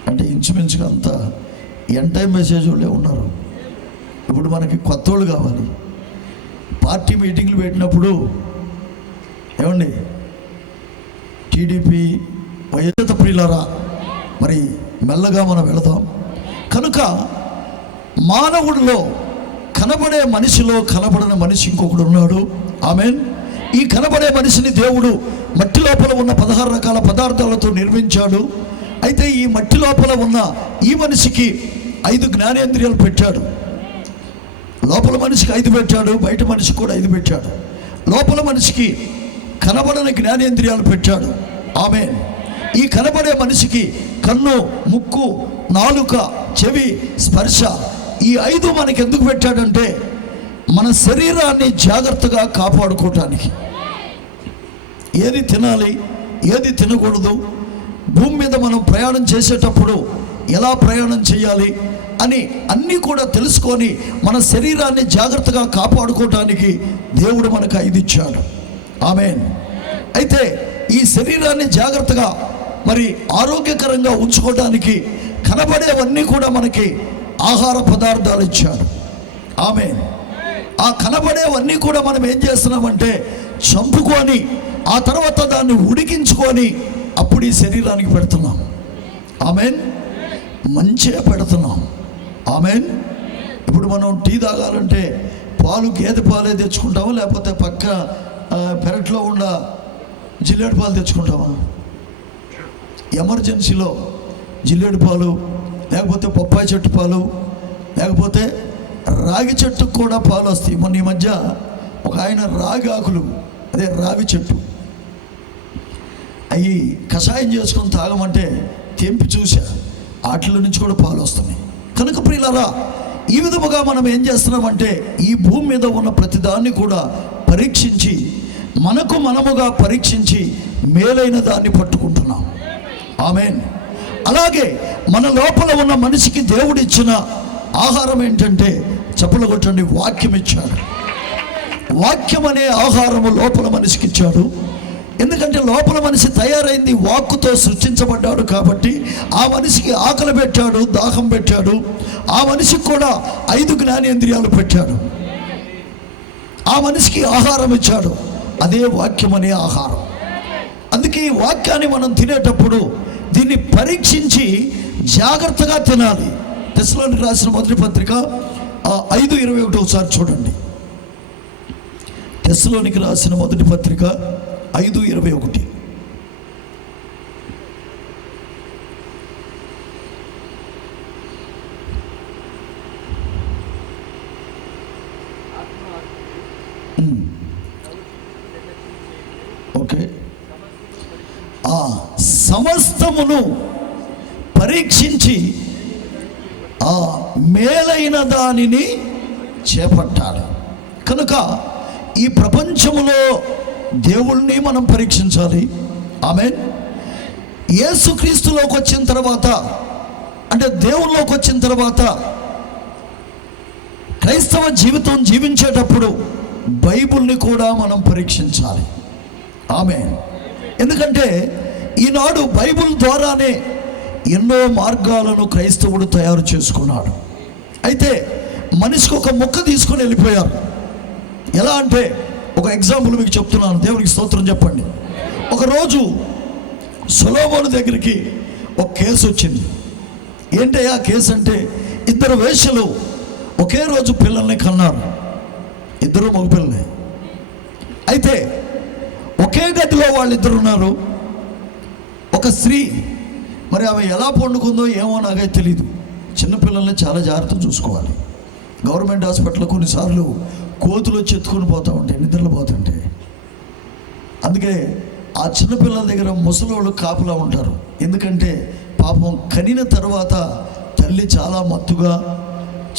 అంటే ఇంచుమించుగా అంతా ఎంటైం మెసేజ్ వాళ్ళే ఉన్నారు. ఇప్పుడు మనకి కొత్త వాళ్ళు కావాలి. పార్టీ మీటింగ్లు పెట్టినప్పుడు ఏమండి, టీడీపీ వైఎస్ఆర్ ప్రియులారా, మరి మెల్లగా మనం వెళదాం. కనుక మానవుడిలో కనబడే మనిషిలో కనబడని మనిషి ఇంకొకడు ఉన్నాడు. ఆమేన్. ఈ కనబడే మనిషిని దేవుడు మట్టి లోపల ఉన్న 16 రకాల పదార్థాలతో నిర్మించాడు. అయితే ఈ మట్టి లోపల ఉన్న ఈ మనిషికి 5 జ్ఞానేంద్రియాలు పెట్టాడు. లోపల మనిషికి 5 పెట్టాడు, బయట మనిషికి కూడా 5 పెట్టాడు. లోపల మనిషికి కనబడని జ్ఞానేంద్రియాలు పెట్టాడు. ఆమేన్. ఈ కనబడే మనిషికి కన్ను, ముక్కు, నాలుక, చెవి, స్పర్శ, ఈ 5 మనకి ఎందుకు పెట్టాడంటే మన శరీరాన్ని జాగ్రత్తగా కాపాడుకోవటానికి. ఏది తినాలి, ఏది తినకూడదు, భూమి మీద మనం ప్రయాణం చేసేటప్పుడు ఎలా ప్రయాణం చేయాలి అని అన్నీ కూడా తెలుసుకొని మన శరీరాన్ని జాగ్రత్తగా కాపాడుకోవటానికి దేవుడు మనకు 5 ఇచ్చాడు. ఆమేన్. అయితే ఈ శరీరాన్ని జాగ్రత్తగా మరి ఆరోగ్యకరంగా ఉంచుకోవడానికి కనబడేవన్నీ కూడా మనకి ఆహార పదార్థాలు ఇచ్చాడు. ఆమేన్. ఆ కనబడేవన్నీ కూడా మనం ఏం చేస్తున్నామంటే చంపుకొని ఆ తర్వాత దాన్ని ఉడికించుకొని అప్పుడు ఈ శరీరానికి పెడుతున్నాం. ఆమేన్. మంచిగా పెడుతున్నాం. ఆమేన్. ఇప్పుడు మనం టీ తాగాలంటే పాలు గేదె పాలే తెచ్చుకుంటామా, లేకపోతే పక్క పెరట్లో ఉన్న జిల్లేడు పాలు తెచ్చుకుంటామా? ఎమర్జెన్సీలో జిల్లేడు పాలు, లేకపోతే పప్పాయి చెట్టు పాలు, లేకపోతే రాగి చెట్టుకు కూడా పాలు వస్తాయి. మొన్న ఈ మధ్య ఒక ఆయన రాగి ఆకులు, అదే రావి చెట్టు, అవి కషాయం చేసుకొని తాగమంటే తెంపి చూసా, వాటిలో నుంచి కూడా పాలు వస్తున్నాయి. కనుక ప్రియులారా, ఈ విధముగా మనం ఏం చేస్తున్నామంటే ఈ భూమి మీద ఉన్న ప్రతిదాన్ని కూడా పరీక్షించి, మనకు మనముగా పరీక్షించి మేలైన దాన్ని పట్టుకుంటున్నాం. ఆమేన్. అలాగే మన లోపల ఉన్న మనిషికి దేవుడిచ్చిన ఆహారం ఏంటంటే, చప్పలు కొట్టండి, వాక్యం ఇచ్చాడు. వాక్యం అనే ఆహారము లోపల మనిషికి ఇచ్చాడు. ఎందుకంటే లోపల మనిషి తయారైంది వాక్కుతో సృష్టించబడ్డాడు కాబట్టి ఆ మనిషికి ఆకలి పెట్టాడు, దాహం పెట్టాడు. ఆ మనిషికి కూడా 5 జ్ఞానేంద్రియాలు పెట్టాడు. ఆ మనిషికి ఆహారం ఇచ్చాడు, అదే వాక్యం అనే ఆహారం. అందుకే ఈ వాక్యాన్ని మనం తినేటప్పుడు దీన్ని పరీక్షించి జాగ్రత్తగా తినాలి. తెస్సలోనికి రాసిన మొదటి పత్రిక 5:21 ఒకసారి చూడండి. తెస్సలోనికి రాసిన మొదటి పత్రిక 5:21. ఓకే. సమస్తమును పరీక్షించి మేలైన దానిని చేపట్టాలి. కనుక ఈ ప్రపంచములో దేవుణ్ణి మనం పరీక్షించాలి. ఆమేన్. యేసుక్రీస్తులోకి వచ్చిన తర్వాత, అంటే దేవుళ్ళలోకి వచ్చిన తర్వాత క్రైస్తవ జీవితం జీవించేటప్పుడు బైబిల్ని కూడా మనం పరీక్షించాలి. ఆమేన్. ఎందుకంటే ఈనాడు బైబిల్ ద్వారానే ఎన్నో మార్గాలను క్రైస్తవుడు తయారు చేసుకున్నాడు. అయితే మనిషికి ఒక ముక్క తీసుకొని వెళ్ళిపోయారు. ఎలా అంటే, ఒక ఎగ్జాంపుల్ మీకు చెప్తున్నాను. దేవునికి స్తోత్రం చెప్పండి. ఒకరోజు సొలొమోను దగ్గరికి ఒక కేసు వచ్చింది. ఏంటయ్యా కేసు అంటే, 2 వేశ్యలు ఒకే రోజు పిల్లల్ని కన్నారు. 2 మగపిల్లలే. అయితే ఒకే గదిలో వాళ్ళిద్దరు ఉన్నారు. ఒక స్త్రీ, మరి ఆమె ఎలా పండుకుందో ఏమో నాకైతే తెలీదు. చిన్నపిల్లల్ని చాలా జాగ్రత్తగా చూసుకోవాలి. గవర్నమెంట్ హాస్పిటల్లో కొన్నిసార్లు కోతులు వచ్చి ఎత్తుకొని పోతూ ఉంటాయి నిద్రలు పోతుంటే. అందుకే ఆ చిన్నపిల్లల దగ్గర ముసలోళ్ళు కాపులా ఉంటారు. ఎందుకంటే పాపం కనిన తర్వాత తల్లి చాలా మత్తుగా,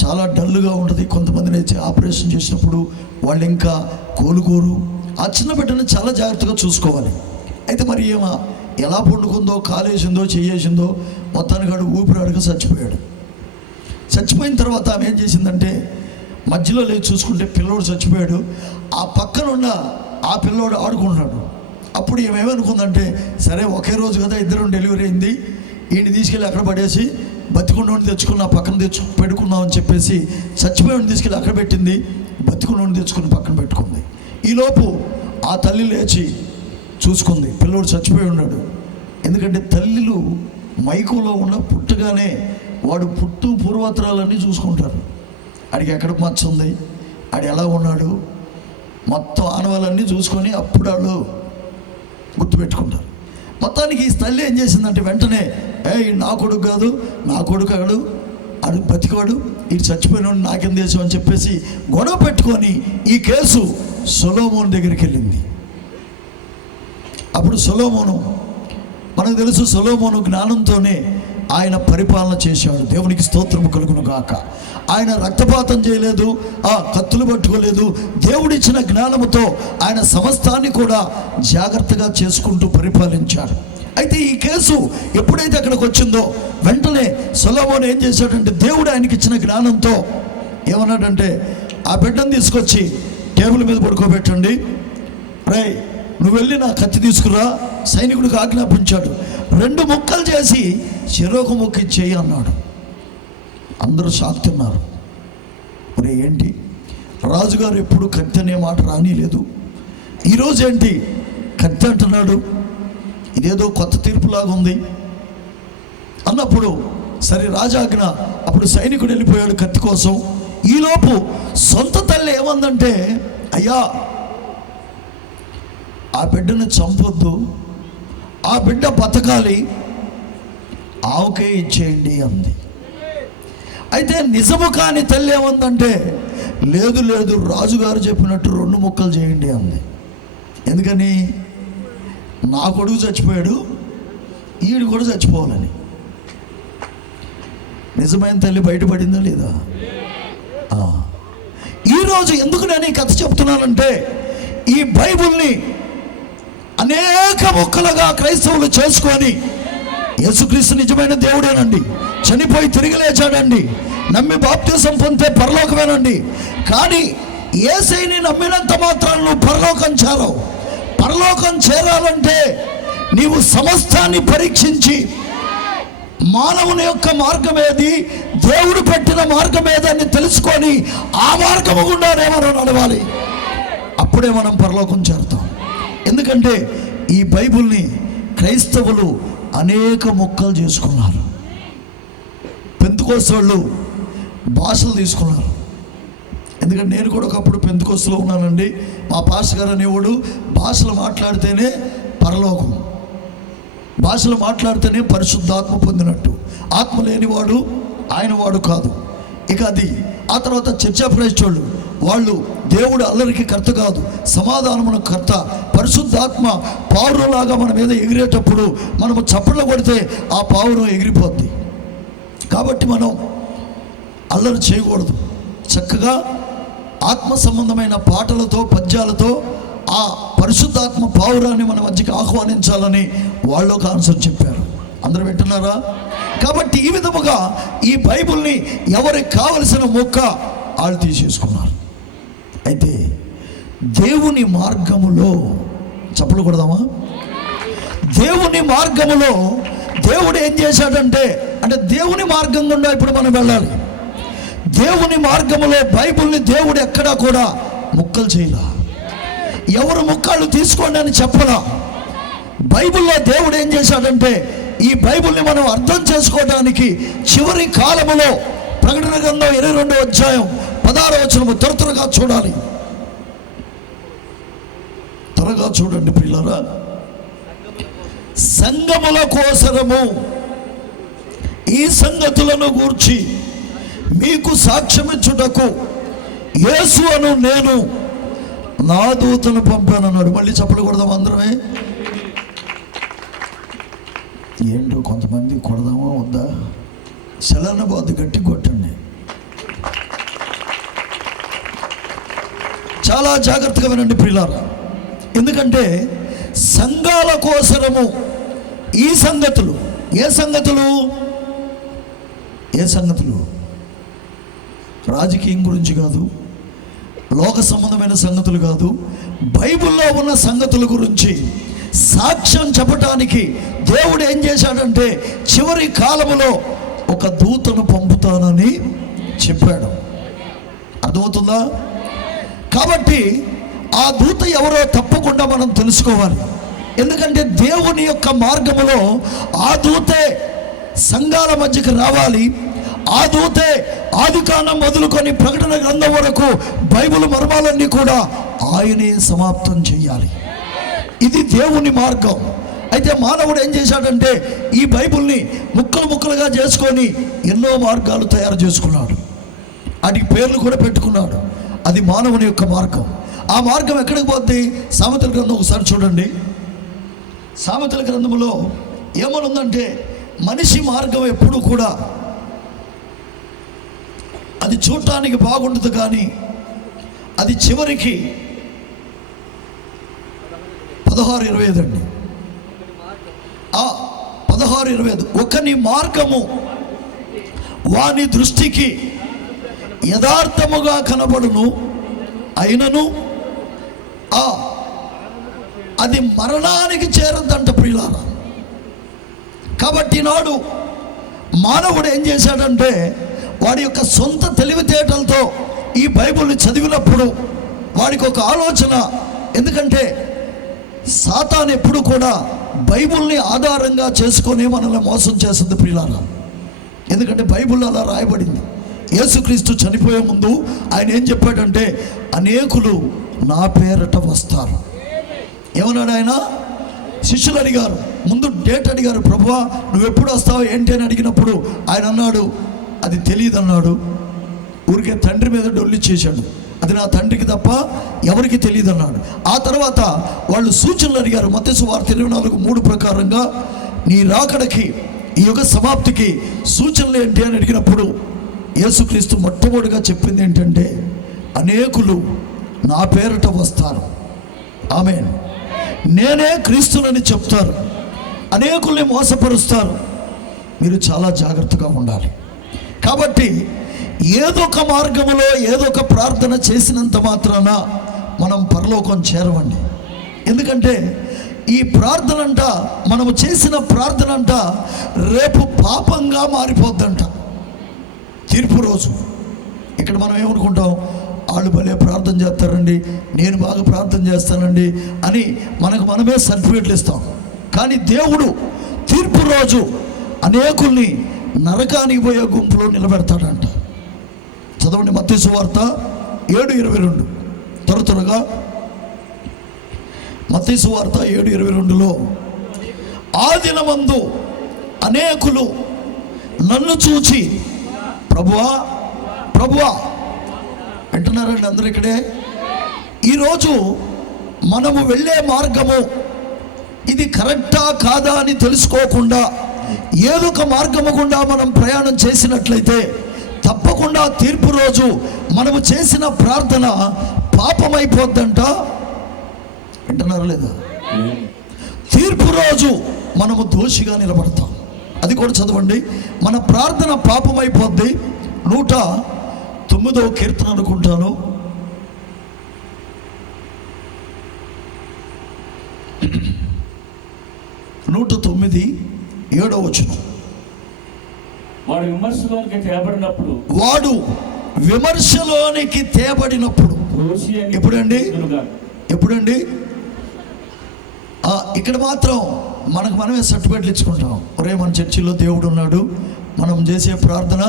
చాలా డల్లుగా ఉంటుంది. కొంతమందిని అయితే ఆపరేషన్ చేసినప్పుడు వాళ్ళు ఇంకా కోలుకోరు. ఆ చిన్న బిడ్డను చాలా జాగ్రత్తగా చూసుకోవాలి. అయితే మరి ఎలా పండుకుందో, కాలేసిందో, చెయ్యేసిందో, మొత్తానికి ఊపిరాడక చచ్చిపోయాడు. చచ్చిపోయిన తర్వాత ఆమె ఏం చేసిందంటే, మధ్యలో లేచి చూసుకుంటే పిల్లోడు చచ్చిపోయాడు. ఆ పక్కనున్న ఆ పిల్లోడు ఆడుకుంటున్నాడు. అప్పుడు ఏమేమనుకుందంటే, సరే ఒకే రోజు కదా, 2 డెలివరీ అయింది, ఈయన్ని తీసుకెళ్ళి అక్కడ పడేసి బతికున్నోడిని తెచ్చుకున్న పక్కన పెట్టుకున్నామని చెప్పేసి చచ్చిపోయాడిని తీసుకెళ్ళి అక్కడ పెట్టింది. బతికున్నోడిని తెచ్చుకుని పక్కన పెట్టుకుంది. ఈలోపు ఆ తల్లి లేచి చూసుకుంది, పిల్లోడు చచ్చిపోయి ఉన్నాడు. ఎందుకంటే తల్లిలు మైకంలో ఉన్న పుట్టగానే వాడు పూర్వత్రాలన్నీ చూసుకుంటారు. ఆడికి ఎక్కడ మచ్చ ఉంది, ఆడు ఎలా ఉన్నాడు, మొత్తం ఆనవాళ్ళన్నీ చూసుకొని అప్పుడు వాళ్ళు గుర్తుపెట్టుకుంటారు. మొత్తానికి ఈ తల్లి ఏం చేసిందంటే, వెంటనే నా కొడుకు కాదు, నా కొడుకు ఆడు బతికాడు, ఇటు చచ్చిపోయినాడు, నాకేం దేశం అని చెప్పేసి గొడవ పెట్టుకొని ఈ కేసు సొలొమోను దగ్గరికి వెళ్ళింది. అప్పుడు సొలొమోను, మనకు తెలుసు, సొలొమోను జ్ఞానంతోనే ఆయన పరిపాలన చేశాడు. దేవునికి స్తోత్రము కలుగును గాక. ఆయన రక్తపాతం చేయలేదు, కత్తులు పట్టుకోలేదు. దేవుడిచ్చిన జ్ఞానముతో ఆయన సమస్తాన్ని కూడా జాగ్రత్తగా చేసుకుంటూ పరిపాలించాడు. అయితే ఈ కేసు ఎప్పుడైతే అక్కడికి వచ్చిందో వెంటనే సొలొమోను ఏం చేశాడంటే, దేవుడు ఆయనకి ఇచ్చిన జ్ఞానంతో ఏమన్నాడంటే, ఆ బిడ్డను తీసుకొచ్చి టేబుల్ మీద పడుకోబెట్టండి, నువ్వు వెళ్ళి నా కత్తి తీసుకురా, సైనికుడికి ఆజ్ఞాపించాడు. 2 ముక్కలు చేసి చెరొక ముక్క ఇచ్చేయి అన్నాడు. అందరూ షాక్ తిన్నారు. మరి ఏంటి, రాజుగారు ఎప్పుడు కత్తి అనే మాట రానిలేదు, ఈరోజు ఏంటి కత్తి అంటున్నాడు, ఇదేదో కొత్త తీర్పులాగా ఉంది అన్నప్పుడు, సరే రాజాజ్ఞ. అప్పుడు సైనికుడు వెళ్ళిపోయాడు కత్తి కోసం. ఈలోపు సొంత తల్లి ఏమందంటే, అయ్యా ఆ బిడ్డను చంపొద్దు, ఆ బిడ్డ బతకాలి, ఆవుకే ఇచ్చేయండి అంది. అయితే నిజము కాని తల్లి ఏమందంటే, లేదు లేదు, రాజుగారు చెప్పినట్టు 2 ముక్కలు చేయండి అంది. ఎందుకని, నా కొడుకు చచ్చిపోయాడు, ఈడు కూడా చచ్చిపోవాలని. నిజమైన తల్లి బయటపడిందా లేదా? ఈరోజు ఎందుకు నేను ఈ కథ చెప్తున్నానంటే, ఈ బైబిల్ని అనేక ముక్కలుగా క్రైస్తవులు చేసుకొని, యేసుక్రీస్తు నిజమైన దేవుడేనండి, చనిపోయి తిరిగి లేచాడండి, నమ్మి బాప్తిసం పొందితే పరలోకమేనండి. కానీ యేసయ్యని నమ్మినంత మాత్రాన నువ్వు పరలోకం చేరవు. పరలోకం చేరాలంటే నీవు సమస్తాన్ని పరీక్షించి, మానవుని యొక్క మార్గం ఏది, దేవుడు పెట్టిన మార్గం ఏదని తెలుసుకొని ఆ మార్గము గుండానే మనం నడవాలి. అప్పుడే మనం పరలోకం చేరుతాం. ఎందుకంటే ఈ బైబిల్ని క్రైస్తవులు అనేక ముక్కలు చేసుకున్నారు. పెంతెకోస్తు వాళ్ళు భాషలు తీసుకున్నారు, ఎందుకంటే నేను కూడా ఒకప్పుడు పెంతెకోస్తులో ఉన్నానండి. మా పాస్టర్ గారు అనేవాడు, భాషలు మాట్లాడితేనే పరలోకం, భాషలు మాట్లాడితేనే పరిశుద్ధాత్మ పొందినట్టు, ఆత్మ లేనివాడు ఆయన వాడు కాదు. ఇక అది ఆ తర్వాత చర్చ్ ఆఫ్ క్రైస్ట్ వాళ్ళు దేవుడు అల్లరికి కర్త కాదు, సమాధానమునకు కర్త. పరిశుద్ధాత్మ పావురంలాగా మన మీద ఎగిరేటప్పుడు మనము చప్పట్లు కొడితే ఆ పావురం ఎగిరిపోద్ది. కాబట్టి మనం అల్లరి చేయకూడదు. చక్కగా ఆత్మ సంబంధమైన పాటలతో, పద్యాలతో ఆ పరిశుద్ధాత్మ పావురాన్ని మన మధ్యకి ఆహ్వానించాలని వాళ్ళు ఒక ఆన్సర్ చెప్పారు. అందరూ వింటున్నారా? కాబట్టి ఈ విధముగా ఈ బైబిల్ని ఎవరికి కావలసిన మొక్క వాళ్ళు తీసేసుకున్నారు. అయితే దేవుని మార్గములో చప్పలు కొడదామా? దేవుని మార్గములో దేవుడు ఏం చేశాడంటే, అంటే దేవుని మార్గం గుండా ఇప్పుడు మనం వెళ్ళాలి. దేవుని మార్గములో బైబిల్ని దేవుడు ఎక్కడా కూడా ముక్కలు చేయలా, ఎవరు ముక్కలు తీసుకోండి అని చెప్పలా. బైబిల్లో దేవుడు ఏం చేశాడంటే, ఈ బైబిల్ని మనం అర్థం చేసుకోవడానికి చివరి కాలములో ప్రకటన గ్రంథం 22వ అధ్యాయం 16వ వచనము త్వరగా చూడాలి. త్వరగా చూడండి ప్రియులారా. సంఘముల కోసరము ఈ సంగతులను గూర్చి మీకు సాక్ష్యమిచ్చుటకు యేసు అను నేను నా దూతను పంపానన్నాడు. మళ్ళీ చప్పలు కొడదాం అందరమే. ఏంటో కొంతమంది కొడదామా వద్దా? సెలవున బాధ గట్టి కొట్టండి. చాలా జాగ్రత్తగా వినండి ప్రియులారా. ఎందుకంటే సంఘాల కోసరము ఈ సంగతులు, ఏ సంగతులు? ఏ సంగతులు? రాజకీయం గురించి కాదు, లోక సంబంధమైన సంగతులు కాదు, బైబిల్లో ఉన్న సంగతుల గురించి సాక్ష్యం చెప్పటానికి దేవుడు ఏం చేశాడంటే, చివరి కాలములో ఒక దూతను పంపుతానని చెప్పాడు. అర్థమవుతుందా? కాబట్టి ఆ దూత ఎవరో తప్పకుండా మనం తెలుసుకోవాలి. ఎందుకంటే దేవుని యొక్క మార్గములో ఆ దూతే సంఘాల మధ్యకి రావాలి. ఆ దూతే ఆదికాండం మొదలుకొని ప్రకటన గ్రంథం వరకు బైబిల్ మర్మాలన్నీ కూడా ఆయనే సమాప్తం చేయాలి. ఇది దేవుని మార్గం. అయితే మానవుడు ఏం చేశాడంటే, ఈ బైబిల్ని ముక్కలు ముక్కలుగా చేసుకొని ఎన్నో మార్గాలు తయారు చేసుకున్నాడు, వాటికి పేర్లు కూడా పెట్టుకున్నాడు. అది మానవుని యొక్క మార్గం. ఆ మార్గం ఎక్కడికి పోద్ది? సామెతల గ్రంథం ఒకసారి చూడండి. సామెతల గ్రంథంలో ఏమనుందంటే, మనిషి మార్గం ఎప్పుడు కూడా అది చూడటానికి బాగుంటుంది, కానీ అది చివరికి 16:25 అండి. 16:25 ఒకని మార్గము వాని దృష్టికి యథార్థముగా కనబడును, అయినను అది మరణానికి చేరద్దంట ప్రియులారా. కాబట్టి నాడు మానవుడు ఏం చేశాడంటే, వాడి యొక్క సొంత తెలివితేటలతో ఈ బైబిల్ని చదివినప్పుడు వాడికి ఒక ఆలోచన. ఎందుకంటే సాతాను ఎప్పుడు కూడా బైబిల్ని ఆధారంగా చేసుకొని మనల్ని మోసం చేస్తుంది ప్రియులారా. ఎందుకంటే బైబిల్లో అలా రాయబడింది. యేసుక్రీస్తు చనిపోయే ముందు ఆయన ఏం చెప్పాడంటే, అనేకులు నా పేరట వస్తారు. ఏమన్నాడు ఆయన? శిష్యులు అడిగారు, ముందు డేట్ అడిగారు, ప్రభువా నువ్వు ఎప్పుడు వస్తావు ఏంటి అని అడిగినప్పుడు ఆయన అన్నాడు, అది తెలియదు అన్నాడు. ఊరికే తండ్రి మీద డొల్లి చేశాడు, అది నా తండ్రికి తప్ప ఎవరికి తెలియదు అన్నాడు. ఆ తర్వాత వాళ్ళు సూచనలు అడిగారు. మత్తయి సువార్త 24:3 ప్రకారంగా నీ రాకడకి, ఈ యుగ సమాప్తికి సూచనలు ఏంటి అని అడిగినప్పుడు యేసుక్రీస్తు మొట్టమొదటిగా చెప్పింది ఏంటంటే, అనేకులు నా పేరట వస్తారు, ఆమేన్, నేనే క్రీస్తునని చెప్తారు, అనేకుల్ని మోసపరుస్తారు. మీరు చాలా జాగ్రత్తగా ఉండాలి. కాబట్టి ఏదో ఒక మార్గములో ఏదో ఒక ప్రార్థన చేసినంత మాత్రాన మనం పరలోకం చేరవండి. ఎందుకంటే ఈ ప్రార్థన అంట, మనము చేసిన ప్రార్థన అంట రేపు పాపంగా మారిపోద్దంట తీర్పు రోజు. ఇక్కడ మనం ఏమనుకుంటాం, వాళ్ళు భలే ప్రార్థన చేస్తారండి, నేను బాగా ప్రార్థన చేస్తానండి అని మనకు మనమే సర్టిఫికెట్లు ఇస్తాం. కానీ దేవుడు తీర్పు రోజు అనేకుల్ని నరకానికి పోయే గుంపులో నిలబెడతాడంట. చదవండి మత్తయి సువార్త 7:22 త్వరగా మత్తయి సువార్త 7:22లో ఆ దినమందు అనేకులు నన్ను చూచి ప్రభువా ప్రభువా అంటున్నారండి అందరూ. ఇక్కడే ఈరోజు మనము వెళ్ళే మార్గము ఇది కరెక్టా కాదా అని తెలుసుకోకుండా ఏదో ఒక మార్గము గుండా మనం ప్రయాణం చేసినట్లయితే తప్పకుండా తీర్పు రోజు మనము చేసిన ప్రార్థన పాపమైపోద్దంట. అంటున్నారా లేదా? తీర్పు రోజు మనము దోషిగా నిలబడతాం. అది కూడా చదవండి. మన ప్రార్థన పాపమైపోద్ది. 109వ కీర్తన అనుకుంటాను, 109 7వ వచనం. వాడు విమర్శలోనికి తేబడినప్పుడు ఎప్పుడండి? ఇక్కడ మాత్రం మనమే సర్టిఫికెట్లు ఇచ్చుకుంటాం. ఒరే మన చర్చిలో దేవుడు ఉన్నాడు, మనం చేసే ప్రార్థన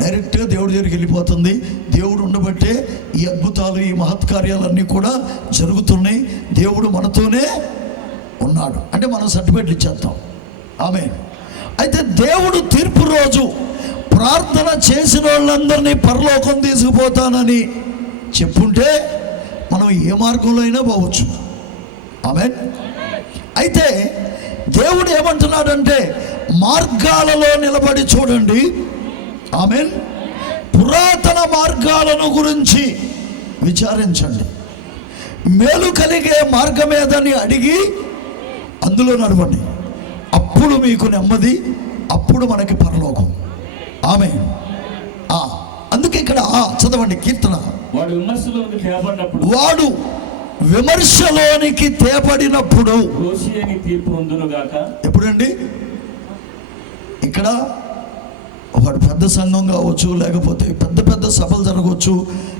డైరెక్ట్గా దేవుడి దగ్గరికి వెళ్ళిపోతుంది. దేవుడు ఉండబట్టే ఈ అద్భుతాలు, ఈ మహత్కార్యాలన్నీ కూడా జరుగుతున్నాయి. దేవుడు మనతోనే ఉన్నాడు అంటే మనం సర్టిఫికెట్లు ఇచ్చేస్తాం. ఆమేన్. అయితే దేవుడు తీర్పు రోజు ప్రార్థన చేసిన వాళ్ళందరినీ పరలోకం తీసుకుపోతానని చెప్పుంటే మనం ఏ మార్గంలో అయినా పోవచ్చు. ఆమేన్. అయితే దేవుడు ఏమంటున్నాడంటే మార్గాలలో నిలబడి చూడండి. ఆమేన్. పురాతన మార్గాలను గురించి విచారించండి, మేలు కలిగే మార్గం ఏదని అడిగి అందులో నడవండి. అప్పుడు మీకు నెమ్మది, అప్పుడు మనకి పరలోకం. ఆమేన్. అందుకే ఇక్కడ చదవండి కీర్తన. వాడు విమర్శలోనికి తేబడినప్పుడు ఎప్పుడండి? ఇక్కడ వాడు పెద్ద సంఘం కావచ్చు, లేకపోతే పెద్ద సభలు జరగవచ్చు,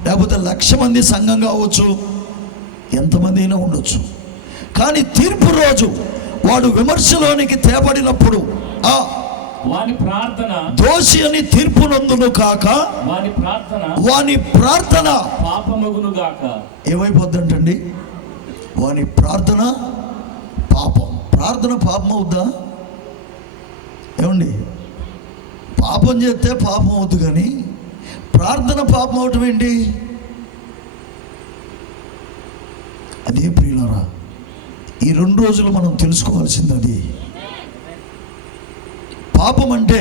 లేకపోతే 1,00,000 మంది సంఘం కావచ్చు, ఎంతమంది అయినా ఉండొచ్చు. కానీ తీర్పు రోజు వాడు విమర్శలోనికి తేబడినప్పుడు వాని ప్రార్థన దోషి అని తీర్పు నందును కాక వాని ప్రార్థన పాపమగును గాక. ఏమైపోద్దంటండి? వాని ప్రార్థన పాపం. ప్రార్థన పాపం అవుద్దా? ఏమండి? పాపం చేస్తే పాపం అవుద్దు, కానీ ప్రార్థన పాపం అవటం ఏంటి? అదే ప్రియులారా, ఈ 2 రోజులు మనం తెలుసుకోవాల్సింది అది. పాపం అంటే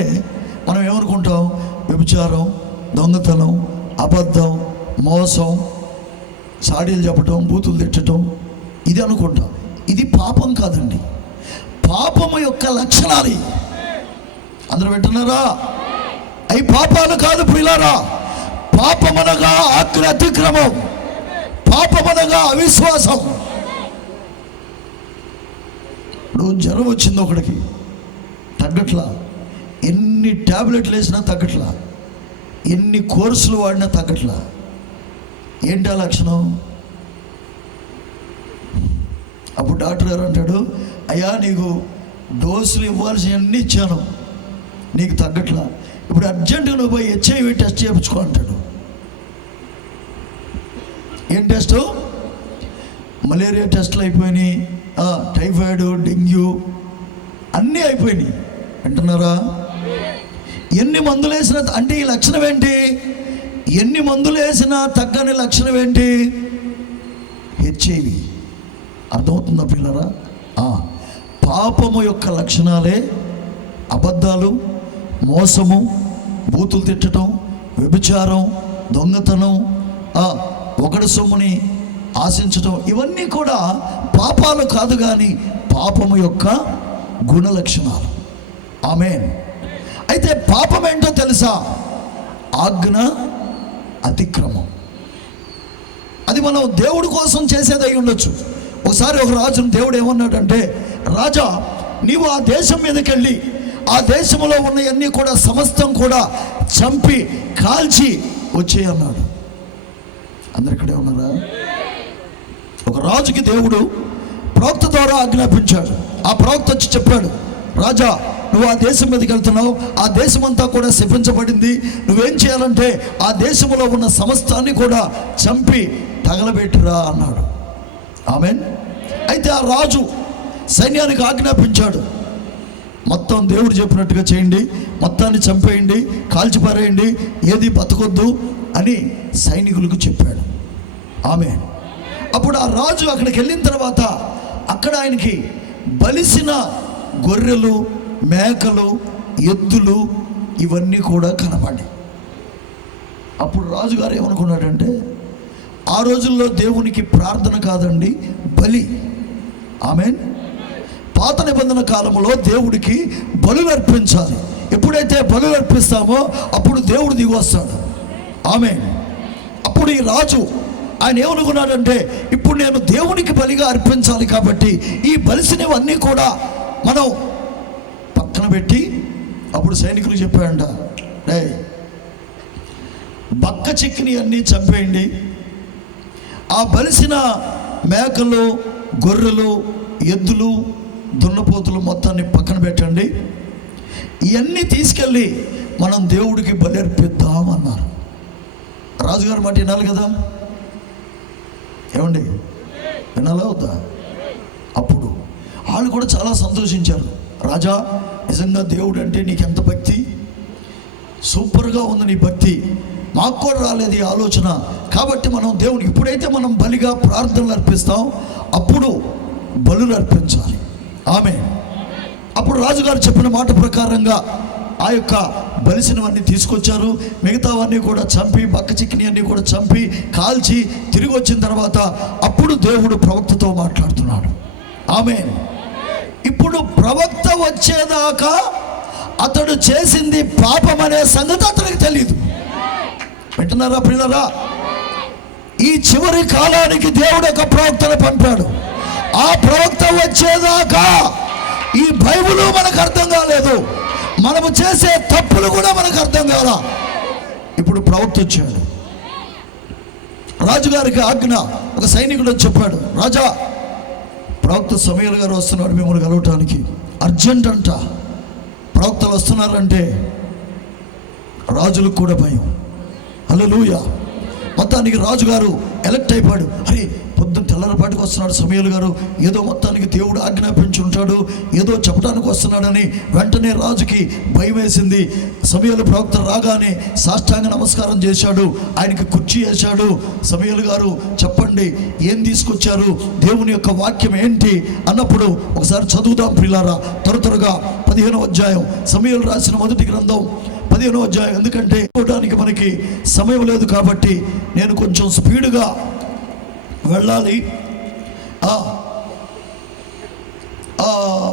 మనం ఏమనుకుంటాం? వ్యభిచారం, దొంగతనం, అబద్ధం, మోసం, సాడీలు చెప్పటం, బూతులు తిట్టడం, ఇది అనుకుంటాం. ఇది పాపం కాదండి. పాపము యొక్క లక్షణాలు అందరూ వింటున్నారా? అవి పాపాలు కాదు ప్రియులారా. పాపమనగా అతిక్రమం, పాపమనగా అవిశ్వాసం. ఇప్పుడు జ్వరం వచ్చింది ఒకడికి, తగ్గట్లా. ఎన్ని ట్యాబ్లెట్లు వేసినా తగ్గట్లా, ఎన్ని కోర్సులు వాడినా తగ్గట్లా. ఏంటి ఆ లక్షణం? అప్పుడు డాక్టర్ గారు అంటాడు, అయ్యా నీకు డోసులు ఇవ్వాల్సినవన్నీ ఇచ్చాను, నీకు తగ్గట్లా. ఇప్పుడు అర్జెంటుగా నువ్వు పోయి HIV టెస్ట్ చేయించుకో అంటాడు. ఏం టెస్టు? మలేరియా టెస్టులు అయిపోయినాయి, టైఫాయిడ్, డెంగ్యూ అన్నీ అయిపోయినాయి. అంటున్నారా? ఎన్ని మందులు వేసినా అంటే ఈ లక్షణం ఏంటి? ఎన్ని మందులు వేసినా తగ్గని లక్షణం ఏంటి? HIV. అర్థమవుతుందా పిల్లరా? పాపము యొక్క లక్షణాలే అబద్ధాలు, మోసము, బూతులు తిట్టడం, వ్యభిచారం, దొంగతనం, ఒకడి సొమ్ముని ఆశించటం, ఇవన్నీ కూడా పాపాలు కాదు, కానీ పాపము యొక్క గుణ లక్షణాలు. ఆమేన్. అయితే పాపం ఏంటో తెలుసా? ఆజ్ఞ అతిక్రమం. అది మనం దేవుడి కోసం చేసేది అయి ఉండొచ్చు. ఒకసారి ఒక రాజును దేవుడు ఏమన్నాడంటే, రాజా నీవు ఆ దేశం మీదకి వెళ్ళి ఆ దేశంలో ఉన్నవన్నీ కూడా సమస్తం కూడా చంపి కాల్చి వచ్చే అన్నాడు. అందరు ఇక్కడే ఉన్నారా? ఒక రాజుకి దేవుడు ప్రవక్త ద్వారా ఆజ్ఞాపించాడు. ఆ ప్రవక్త వచ్చి చెప్పాడు, రాజా నువ్వు ఆ దేశం మీదకి వెళ్తున్నావు, ఆ దేశం అంతా కూడా శపించబడింది, నువ్వేం చేయాలంటే ఆ దేశంలో ఉన్న సమస్తాన్ని కూడా చంపి తగలబెట్టురా అన్నాడు. ఆమేన్. అయితే ఆ రాజు సైన్యానికి ఆజ్ఞాపించాడు, మొత్తం దేవుడు చెప్పినట్టుగా చేయండి, మొత్తాన్ని చంపేయండి, కాల్చిపారేయండి, ఏది బతకొద్దు అని సైనికులకు చెప్పాడు. ఆమేన్. అప్పుడు ఆ రాజు అక్కడికి వెళ్ళిన తర్వాత అక్కడ ఆయనకి బలిసిన గొర్రెలు, మేకలు, ఎద్దులు ఇవన్నీ కూడా కనపడి, అప్పుడు రాజుగారు ఏమనుకున్నాడంటే ఆ రోజుల్లో దేవునికి ప్రార్థన కాదండి, బలి. ఆమేన్. పాత నిబంధన కాలంలో దేవుడికి బలులు అర్పించాలి. ఎప్పుడైతే బలులు అర్పిస్తామో అప్పుడు దేవుడు దిగి వస్తాడు. ఆమేన్. అప్పుడు ఈ రాజు ఆయన ఏమనుకున్నాడంటే ఇప్పుడు నేను దేవునికి బలిగా అర్పించాలి కాబట్టి ఈ బలిసినవన్నీ కూడా మనం పక్కన పెట్టి, అప్పుడు సైనికులు చెప్పాడంట, డే బక్క చిక్కిని అన్నీ చంపేయండి, ఆ బలిసిన మేకలు, గొర్రెలు, ఎద్దులు, దున్నపోతులు మొత్తాన్ని పక్కన పెట్టండి, ఇవన్నీ తీసుకెళ్ళి మనం దేవుడికి బలి అర్పిద్దామన్నారు. రాజుగారు మాట వినాలి కదా, ఏమండి, వినాలా వద్దా? అప్పుడు వాళ్ళు కూడా చాలా సంతోషించారు. రాజా, నిజంగా దేవుడు అంటే నీకెంత భక్తి, సూపర్గా ఉంది నీ భక్తి, మాకు కూడా రాలేదు ఈ ఆలోచన, కాబట్టి మనం దేవుడికి ఇప్పుడైతే మనం బలిగా ప్రార్థనలు అర్పిస్తాం, అప్పుడు బలులు అర్పించాలి. ఆమేన్. అప్పుడు రాజుగారు చెప్పిన మాట ప్రకారంగా ఆ యొక్క బలిసినవన్నీ తీసుకొచ్చారు, మిగతావన్నీ కూడా చంపి, బక్క చిక్కిని అన్నీ కూడా చంపి కాల్చి తిరిగి వచ్చిన తర్వాత అప్పుడు దేవుడు ప్రవక్తతో మాట్లాడుతున్నాడు. ఆమేన్. ఇప్పుడు ప్రవక్త వచ్చేదాకా అతడు చేసింది పాపం అనే సంగతి అతనికి తెలియదు. వింటున్నారా ప్రియులారా? ఈ చివరి కాలానికి దేవుడు ఒక ప్రవక్తను పంపాడు. ఆ ప్రవక్త వచ్చేదాకా ఈ బైబిల్ మనకు అర్థం కాలేదు, మనము చేసే తప్పులు కూడా మనకు అర్థం కాలా. ఇప్పుడు ప్రవక్త వచ్చాడు. రాజుగారికి ఆజ్ఞ, ఒక సైనికుడు చెప్పాడు, రాజా ప్రవక్త సమూయేలు గారు వస్తున్నాడు మిమ్మల్ని కలవటానికి, అర్జెంట్ అంట. ప్రవక్తలు వస్తున్నారంటే రాజులకు కూడా భయం. హల్లెలూయా. మొత్తానికి రాజుగారు ఎలక్ట్ అయిపోయాడు. అరే పొద్దున్న తెల్లరపాటికి వస్తున్నాడు సమూయేలు గారు, ఏదో మొత్తానికి దేవుడు ఆజ్ఞాపించి ఉంటాడు, ఏదో చెప్పడానికి వస్తున్నాడని వెంటనే రాజుకి భయం వేసింది. సమూయేలు ప్రవక్త రాగానే సాష్టాంగ నమస్కారం చేశాడు, ఆయనకి కుర్చీ వేశాడు. సమూయేలు గారు చెప్పండి ఏం తీసుకొచ్చారు, దేవుని యొక్క వాక్యం ఏంటి అన్నప్పుడు ఒకసారి చదువుదాం ప్రియులారా. త్వరగా 15వ అధ్యాయం, సమూయేలు రాసిన మొదటి గ్రంథం 15వ అధ్యాయం. ఎందుకంటే చూడడానికి మనకి సమయం లేదు కాబట్టి నేను కొంచెం స్పీడ్గా వెళ్ళాలి.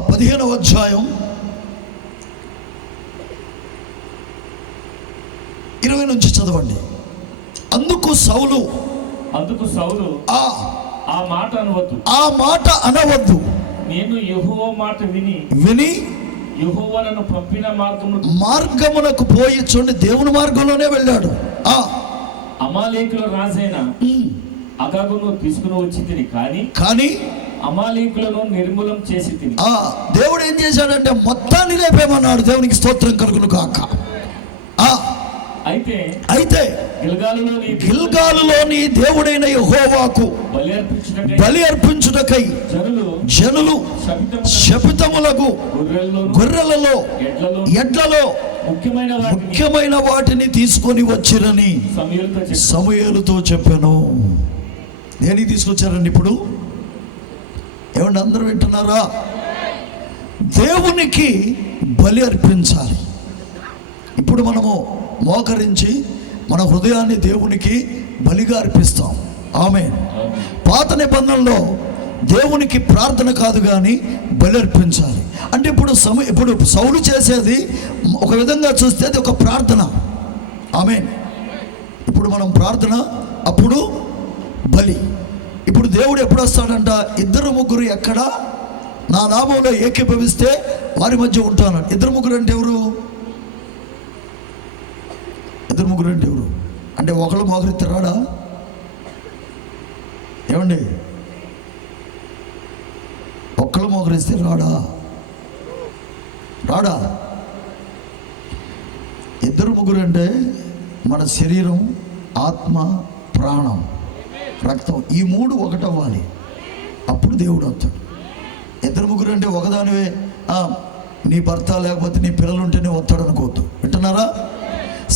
15వ అధ్యాయం 20 నుంచి చదవండి. అందుకు సౌలు ఆ మాట అనవద్దు, నేను యెహోవా మాట విని యెహోవా నన్ను పంపిన మార్గమునకు పోయి. చూడండి, దేవుని మార్గంలోనే వెళ్ళాడు. అమాలేకుల రాజైన అగగును తీసుకుని వచ్చి తిని, కానీ అమాలేకులను నిర్మూలం చేసి తిని. దేవుడు ఏం చేశాడంటే మొత్తాన్ని లేపేమన్నాడు. దేవునికి స్తోత్రం కలుగును కాక. అయితే గిల్గాలులోని దేవుడైన యెహోవాకు బలి అర్పించుటకై జనులు శపితములకు గొర్రెలలో ఎడ్లలో ముఖ్యమైన వాటిని తీసుకొని వచ్చిరని సమూయేలుతో చెప్పాను. దేనికి తీసుకొచ్చారండి ఇప్పుడు? ఏమంటే అందరూ వింటున్నారా? దేవునికి బలి అర్పించాలి. ఇప్పుడు మనము మోకరించి మన హృదయాన్ని దేవునికి బలిగా అర్పిస్తాం. ఆమేన్. పాత నిబంధనలో దేవునికి ప్రార్థన కాదు కానీ బలి అర్పించాలి. అంటే ఇప్పుడు సౌలు చేసేది ఒక విధంగా చూస్తే అది ఒక ప్రార్థన. ఆమేన్. ఇప్పుడు మనం ప్రార్థన, అప్పుడు బలి. ఇప్పుడు దేవుడు ఎప్పుడు వస్తాడంట? 2-3 ఎక్కడ నా నామంలో ఏకీభవిస్తే వారి మధ్య ఉంటాను. 2-3 అంటే ఎవరు? 2-3 అంటే ఎవరు? అంటే ఒకళ్ళు మోకరిస్తే రాడా? ఏమండి, ఒక్కళ్ళు మోకరిస్తే రాడా? రాడా? ఇద్దరు ముగ్గురు అంటే మన శరీరం, ఆత్మ, ప్రాణం, రక్తం, ఈ మూడు ఒకటవ్వాలి, అప్పుడు దేవుడు వస్తాడు. ఇద్దరు ముగ్గురు అంటే ఒకదానివే నీ భర్త లేకపోతే నీ పిల్లలు ఉంటేనే వస్తాడు అనుకోవద్దు. వింటున్నారా?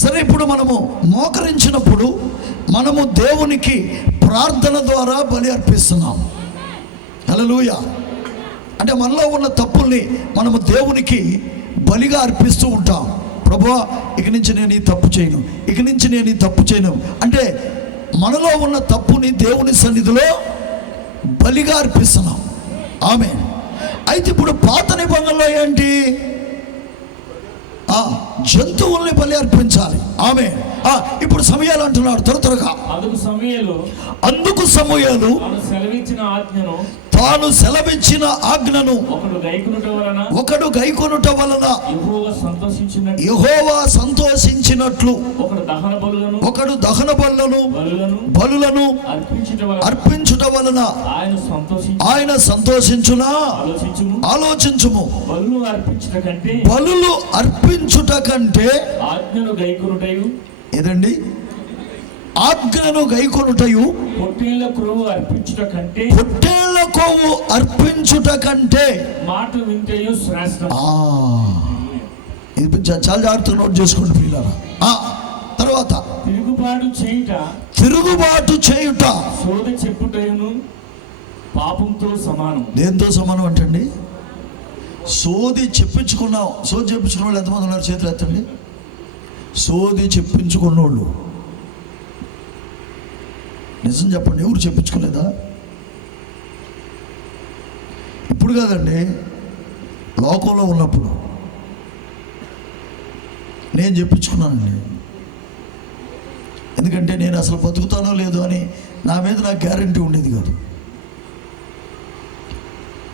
సరే, ఇప్పుడు మనము మోకరించినప్పుడు మనము దేవునికి ప్రార్థన ద్వారా బలి అర్పిస్తున్నాం. హల్లెలూయా. అంటే మనలో ఉన్న తప్పుల్ని మనము దేవునికి బలిగా అర్పిస్తూ ఉంటాం. ప్రభువా, ఇక నుంచి నేను ఈ తప్పు చేయను, ఇక నుంచి నేను ఈ తప్పు చేయను అంటే మనలో ఉన్న తప్పుని దేవుని సన్నిధిలో బలిగా అర్పిస్తున్నాం. ఆమేన్. అయితే ఇప్పుడు పాత నిబంధనలో ఏంటి? జంతువుల్ని బలి అర్పించాలి. ఆమేన్. ఇప్పుడు సమూయేలు అంటున్నాడు త్వరగా. అందుకు సమూయేలు తాను సెలవిచ్చిన ఆజ్ఞను ఒకడు గైకొనుట వలన యెహోవా సంతోషించినట్లు ఒకడు దహన బలులను అర్పించుట వలన ఆయన సంతోషించునా? ఆలోచించుము. బలులు అర్పించుట కంటే ఏదండి? ఆజ్ఞను గైకొనుటయు పొట్టేళ్ల కొవ్వు అర్పించుట కంటే మాట వింటయు శ్రేష్టం. ఇది చాలా జాగ్రత్తగా నోట్ చేసుకోండి ప్రియులారా. తర్వాత తిరుగుబాటు చేయుట సోది చెప్పుటయును పాపంతో సమానం. దేంతో సమానం అంటండి? సోది చెప్పించుకున్న వాళ్ళు ఎంతమంది ఉన్నారు? చేతులు ఎత్తండి. సోది చెప్పించుకున్నోళ్ళు నిజం చెప్పండి, ఎవరు చెప్పించుకోలేదా? ఇప్పుడు కాదండి, లోకంలో ఉన్నప్పుడు నేను చెప్పించుకున్నానండి. ఎందుకంటే నేను అసలు బతుకుతానో లేదో అని నా మీద నాకు గ్యారంటీ ఉండేది కాదు.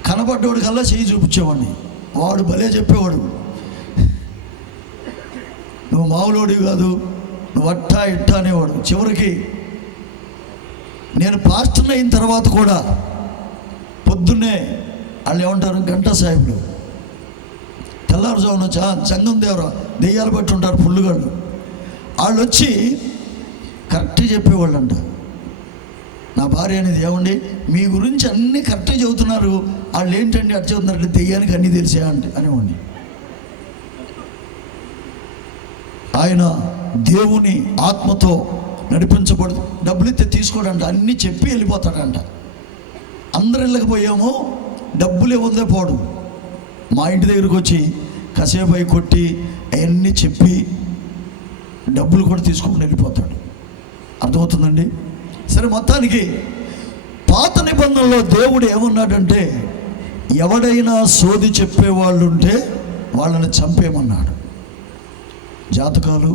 కనబడ్డవాడి కల్లా చెయ్యి చూపించేవాడిని, వాడు భలే చెప్పేవాడు, నువ్వు మామూలుడివి కాదు, నువ్వు అట్టా ఇట్టా అనేవాడు. చివరికి నేను పాస్టర్ అయిన తర్వాత కూడా పొద్దున్నే వాళ్ళు ఏమంటారు, గంటా సాహెబ్లు తెల్లారుజామున చంగం దేవరా దెయ్యాలు బట్టి ఉంటారు పుల్లుగాళ్ళు, వాళ్ళు వచ్చి కరెక్ట్గా చెప్పేవాళ్ళు అంట. నా భార్య అనేది, ఏమండి మీ గురించి అన్నీ కరెక్ట్గా చెబుతున్నారు, వాళ్ళు ఏంటండి అట్లా చెబుతున్నారంటే దెయ్యానికి అన్నీ తెలిసే అంటే అనేవాడిని. ఆయన దేవుని ఆత్మతో నడిపించబడు, డబ్బులు ఇస్తే తీసుకోడంట, అన్నీ చెప్పి వెళ్ళిపోతాడంట. అందరు వెళ్ళకపోయామో డబ్బులు ఇవ్వదే పోడు, మా ఇంటి దగ్గరకు వచ్చి కాసేపు అయి కొట్టి అవన్నీ చెప్పి డబ్బులు కూడా తీసుకొని వెళ్ళిపోతాడు. అర్థమవుతుందండి? సరే, మొత్తానికి పాత నిబంధనలో దేవుడు ఏమన్నాడంటే, ఎవడైనా సోది చెప్పేవాళ్ళు ఉంటే వాళ్ళని చంపేయమన్నాడు. జాతకాలు,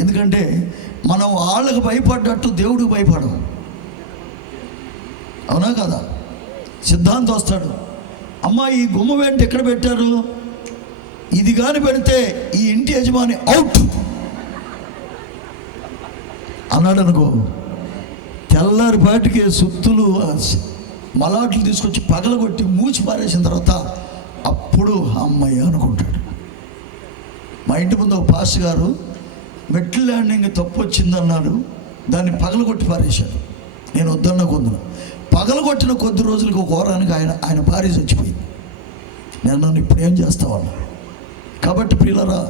ఎందుకంటే మనం వాళ్ళకు భయపడ్డట్టు దేవుడికి భయపడం. అవునా కదా? సిద్ధాంతం వస్తాడు, అమ్మ ఈ గుమ్మ వెంట ఎక్కడ పెట్టారు, ఇది కానీ పెడితే ఈ ఇంటి యజమాని అవుట్ అన్నాడు అనుకో, తెల్లారి బయటికి సుత్తులు మలాట్లు తీసుకొచ్చి పగలగొట్టి మూచి పారేసిన తర్వాత అప్పుడు అమ్మయ్య అనుకుంటాడు. మా ఇంటి ముందు ఒక పాస్టర్ గారు మెట్ల ల్యాండింగ్ తప్పు వచ్చిందన్నాడు, దాన్ని పగలగొట్టి పారేశాడు. నేను వద్దన్న కొందును పగలగొట్టిన కొద్ది రోజులకు ఒక వారానికి ఆయన భార్య చచ్చిపోయింది. నేను నన్ను ఇప్పుడు ఏం చేస్తావన్నా. కాబట్టి ప్రియులరా,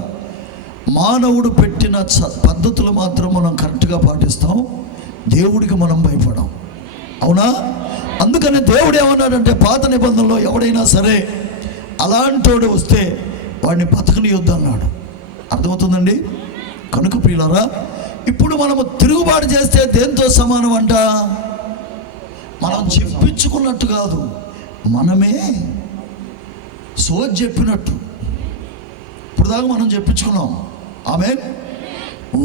మానవుడు పెట్టిన పద్ధతులు మాత్రం మనం కరెక్ట్గా పాటిస్తాం, దేవుడికి మనం భయపడం. అవునా? అందుకని దేవుడు ఏమన్నాడంటే, పాత నిబంధనలో ఎవడైనా సరే అలాంటోడు వస్తే వాడిని బతకనియొద్దు అన్నాడు. అర్థమవుతుందండి? కనుక ప్రియులారా, ఇప్పుడు మనము తిరుగుబాటు చేస్తే దేంతో సమానం అంట? మనం చెప్పించుకున్నట్టు కాదు, మనమే సోది చెప్పినట్టు. ఇప్పుడు దాకా మనం చెప్పించుకున్నాం. ఆమేన్.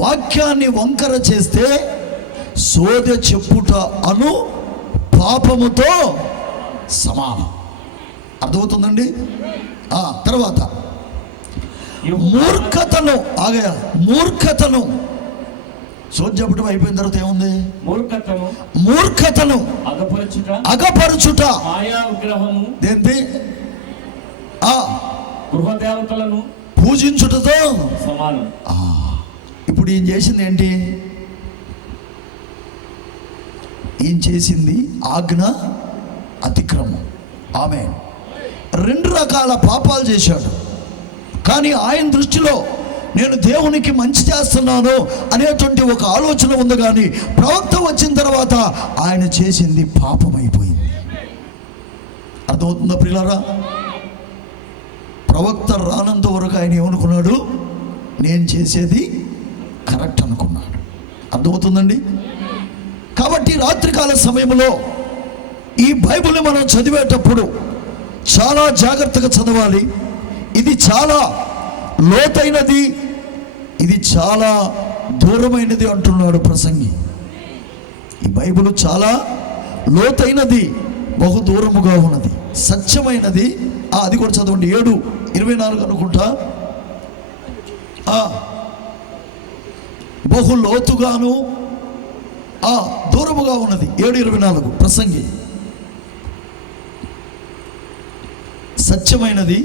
వాక్యాన్ని వంకర చేస్తే సోదె చెప్పుట అను పాపముతో సమానం. అర్థమవుతుందండి? తర్వాత మూర్ఖతను సోది చెప్పడం అయిపోయిన తర్వాత ఏముంది? మూర్ఖతను అగపరచుట. దేంటి? గృహ దేవతలను పూజించుటతో సమానం. ఇప్పుడు ఈయన చేసింది ఏంటి? ఈయన చేసింది ఆజ్ఞ అతిక్రమం. ఆమె 2 రకాల పాపాలు చేశాడు. కానీ ఆయన దృష్టిలో నేను దేవునికి మంచి చేస్తున్నాను అనేటువంటి ఒక ఆలోచన ఉంది. కానీ ప్రవక్త వచ్చిన తర్వాత ఆయన చేసింది పాపమైపోయింది. అర్థమవుతుందా ప్రియులారా? ప్రవక్త రానంత వరకు ఆయన ఏమనుకున్నాడు? నేను చేసేది కరెక్ట్ అనుకున్నాడు. అర్థమవుతుందండి? కాబట్టి రాత్రికాల సమయంలో ఈ బైబిల్ని మనం చదివేటప్పుడు చాలా జాగ్రత్తగా చదవాలి. ఇది చాలా లోతైనది, ఇది చాలా దూరమైనది అంటున్నాడు ప్రసంగి. ఈ బైబిల్ చాలా లోతైనది, బహు దూరముగా ఉన్నది, సత్యమైనది. అది కూడా చదవండి. 7:24 అనుకుంటా. బహు లోతుగాను దూరముగా ఉన్నది. 7:24 ప్రసంగి. సత్యమైనది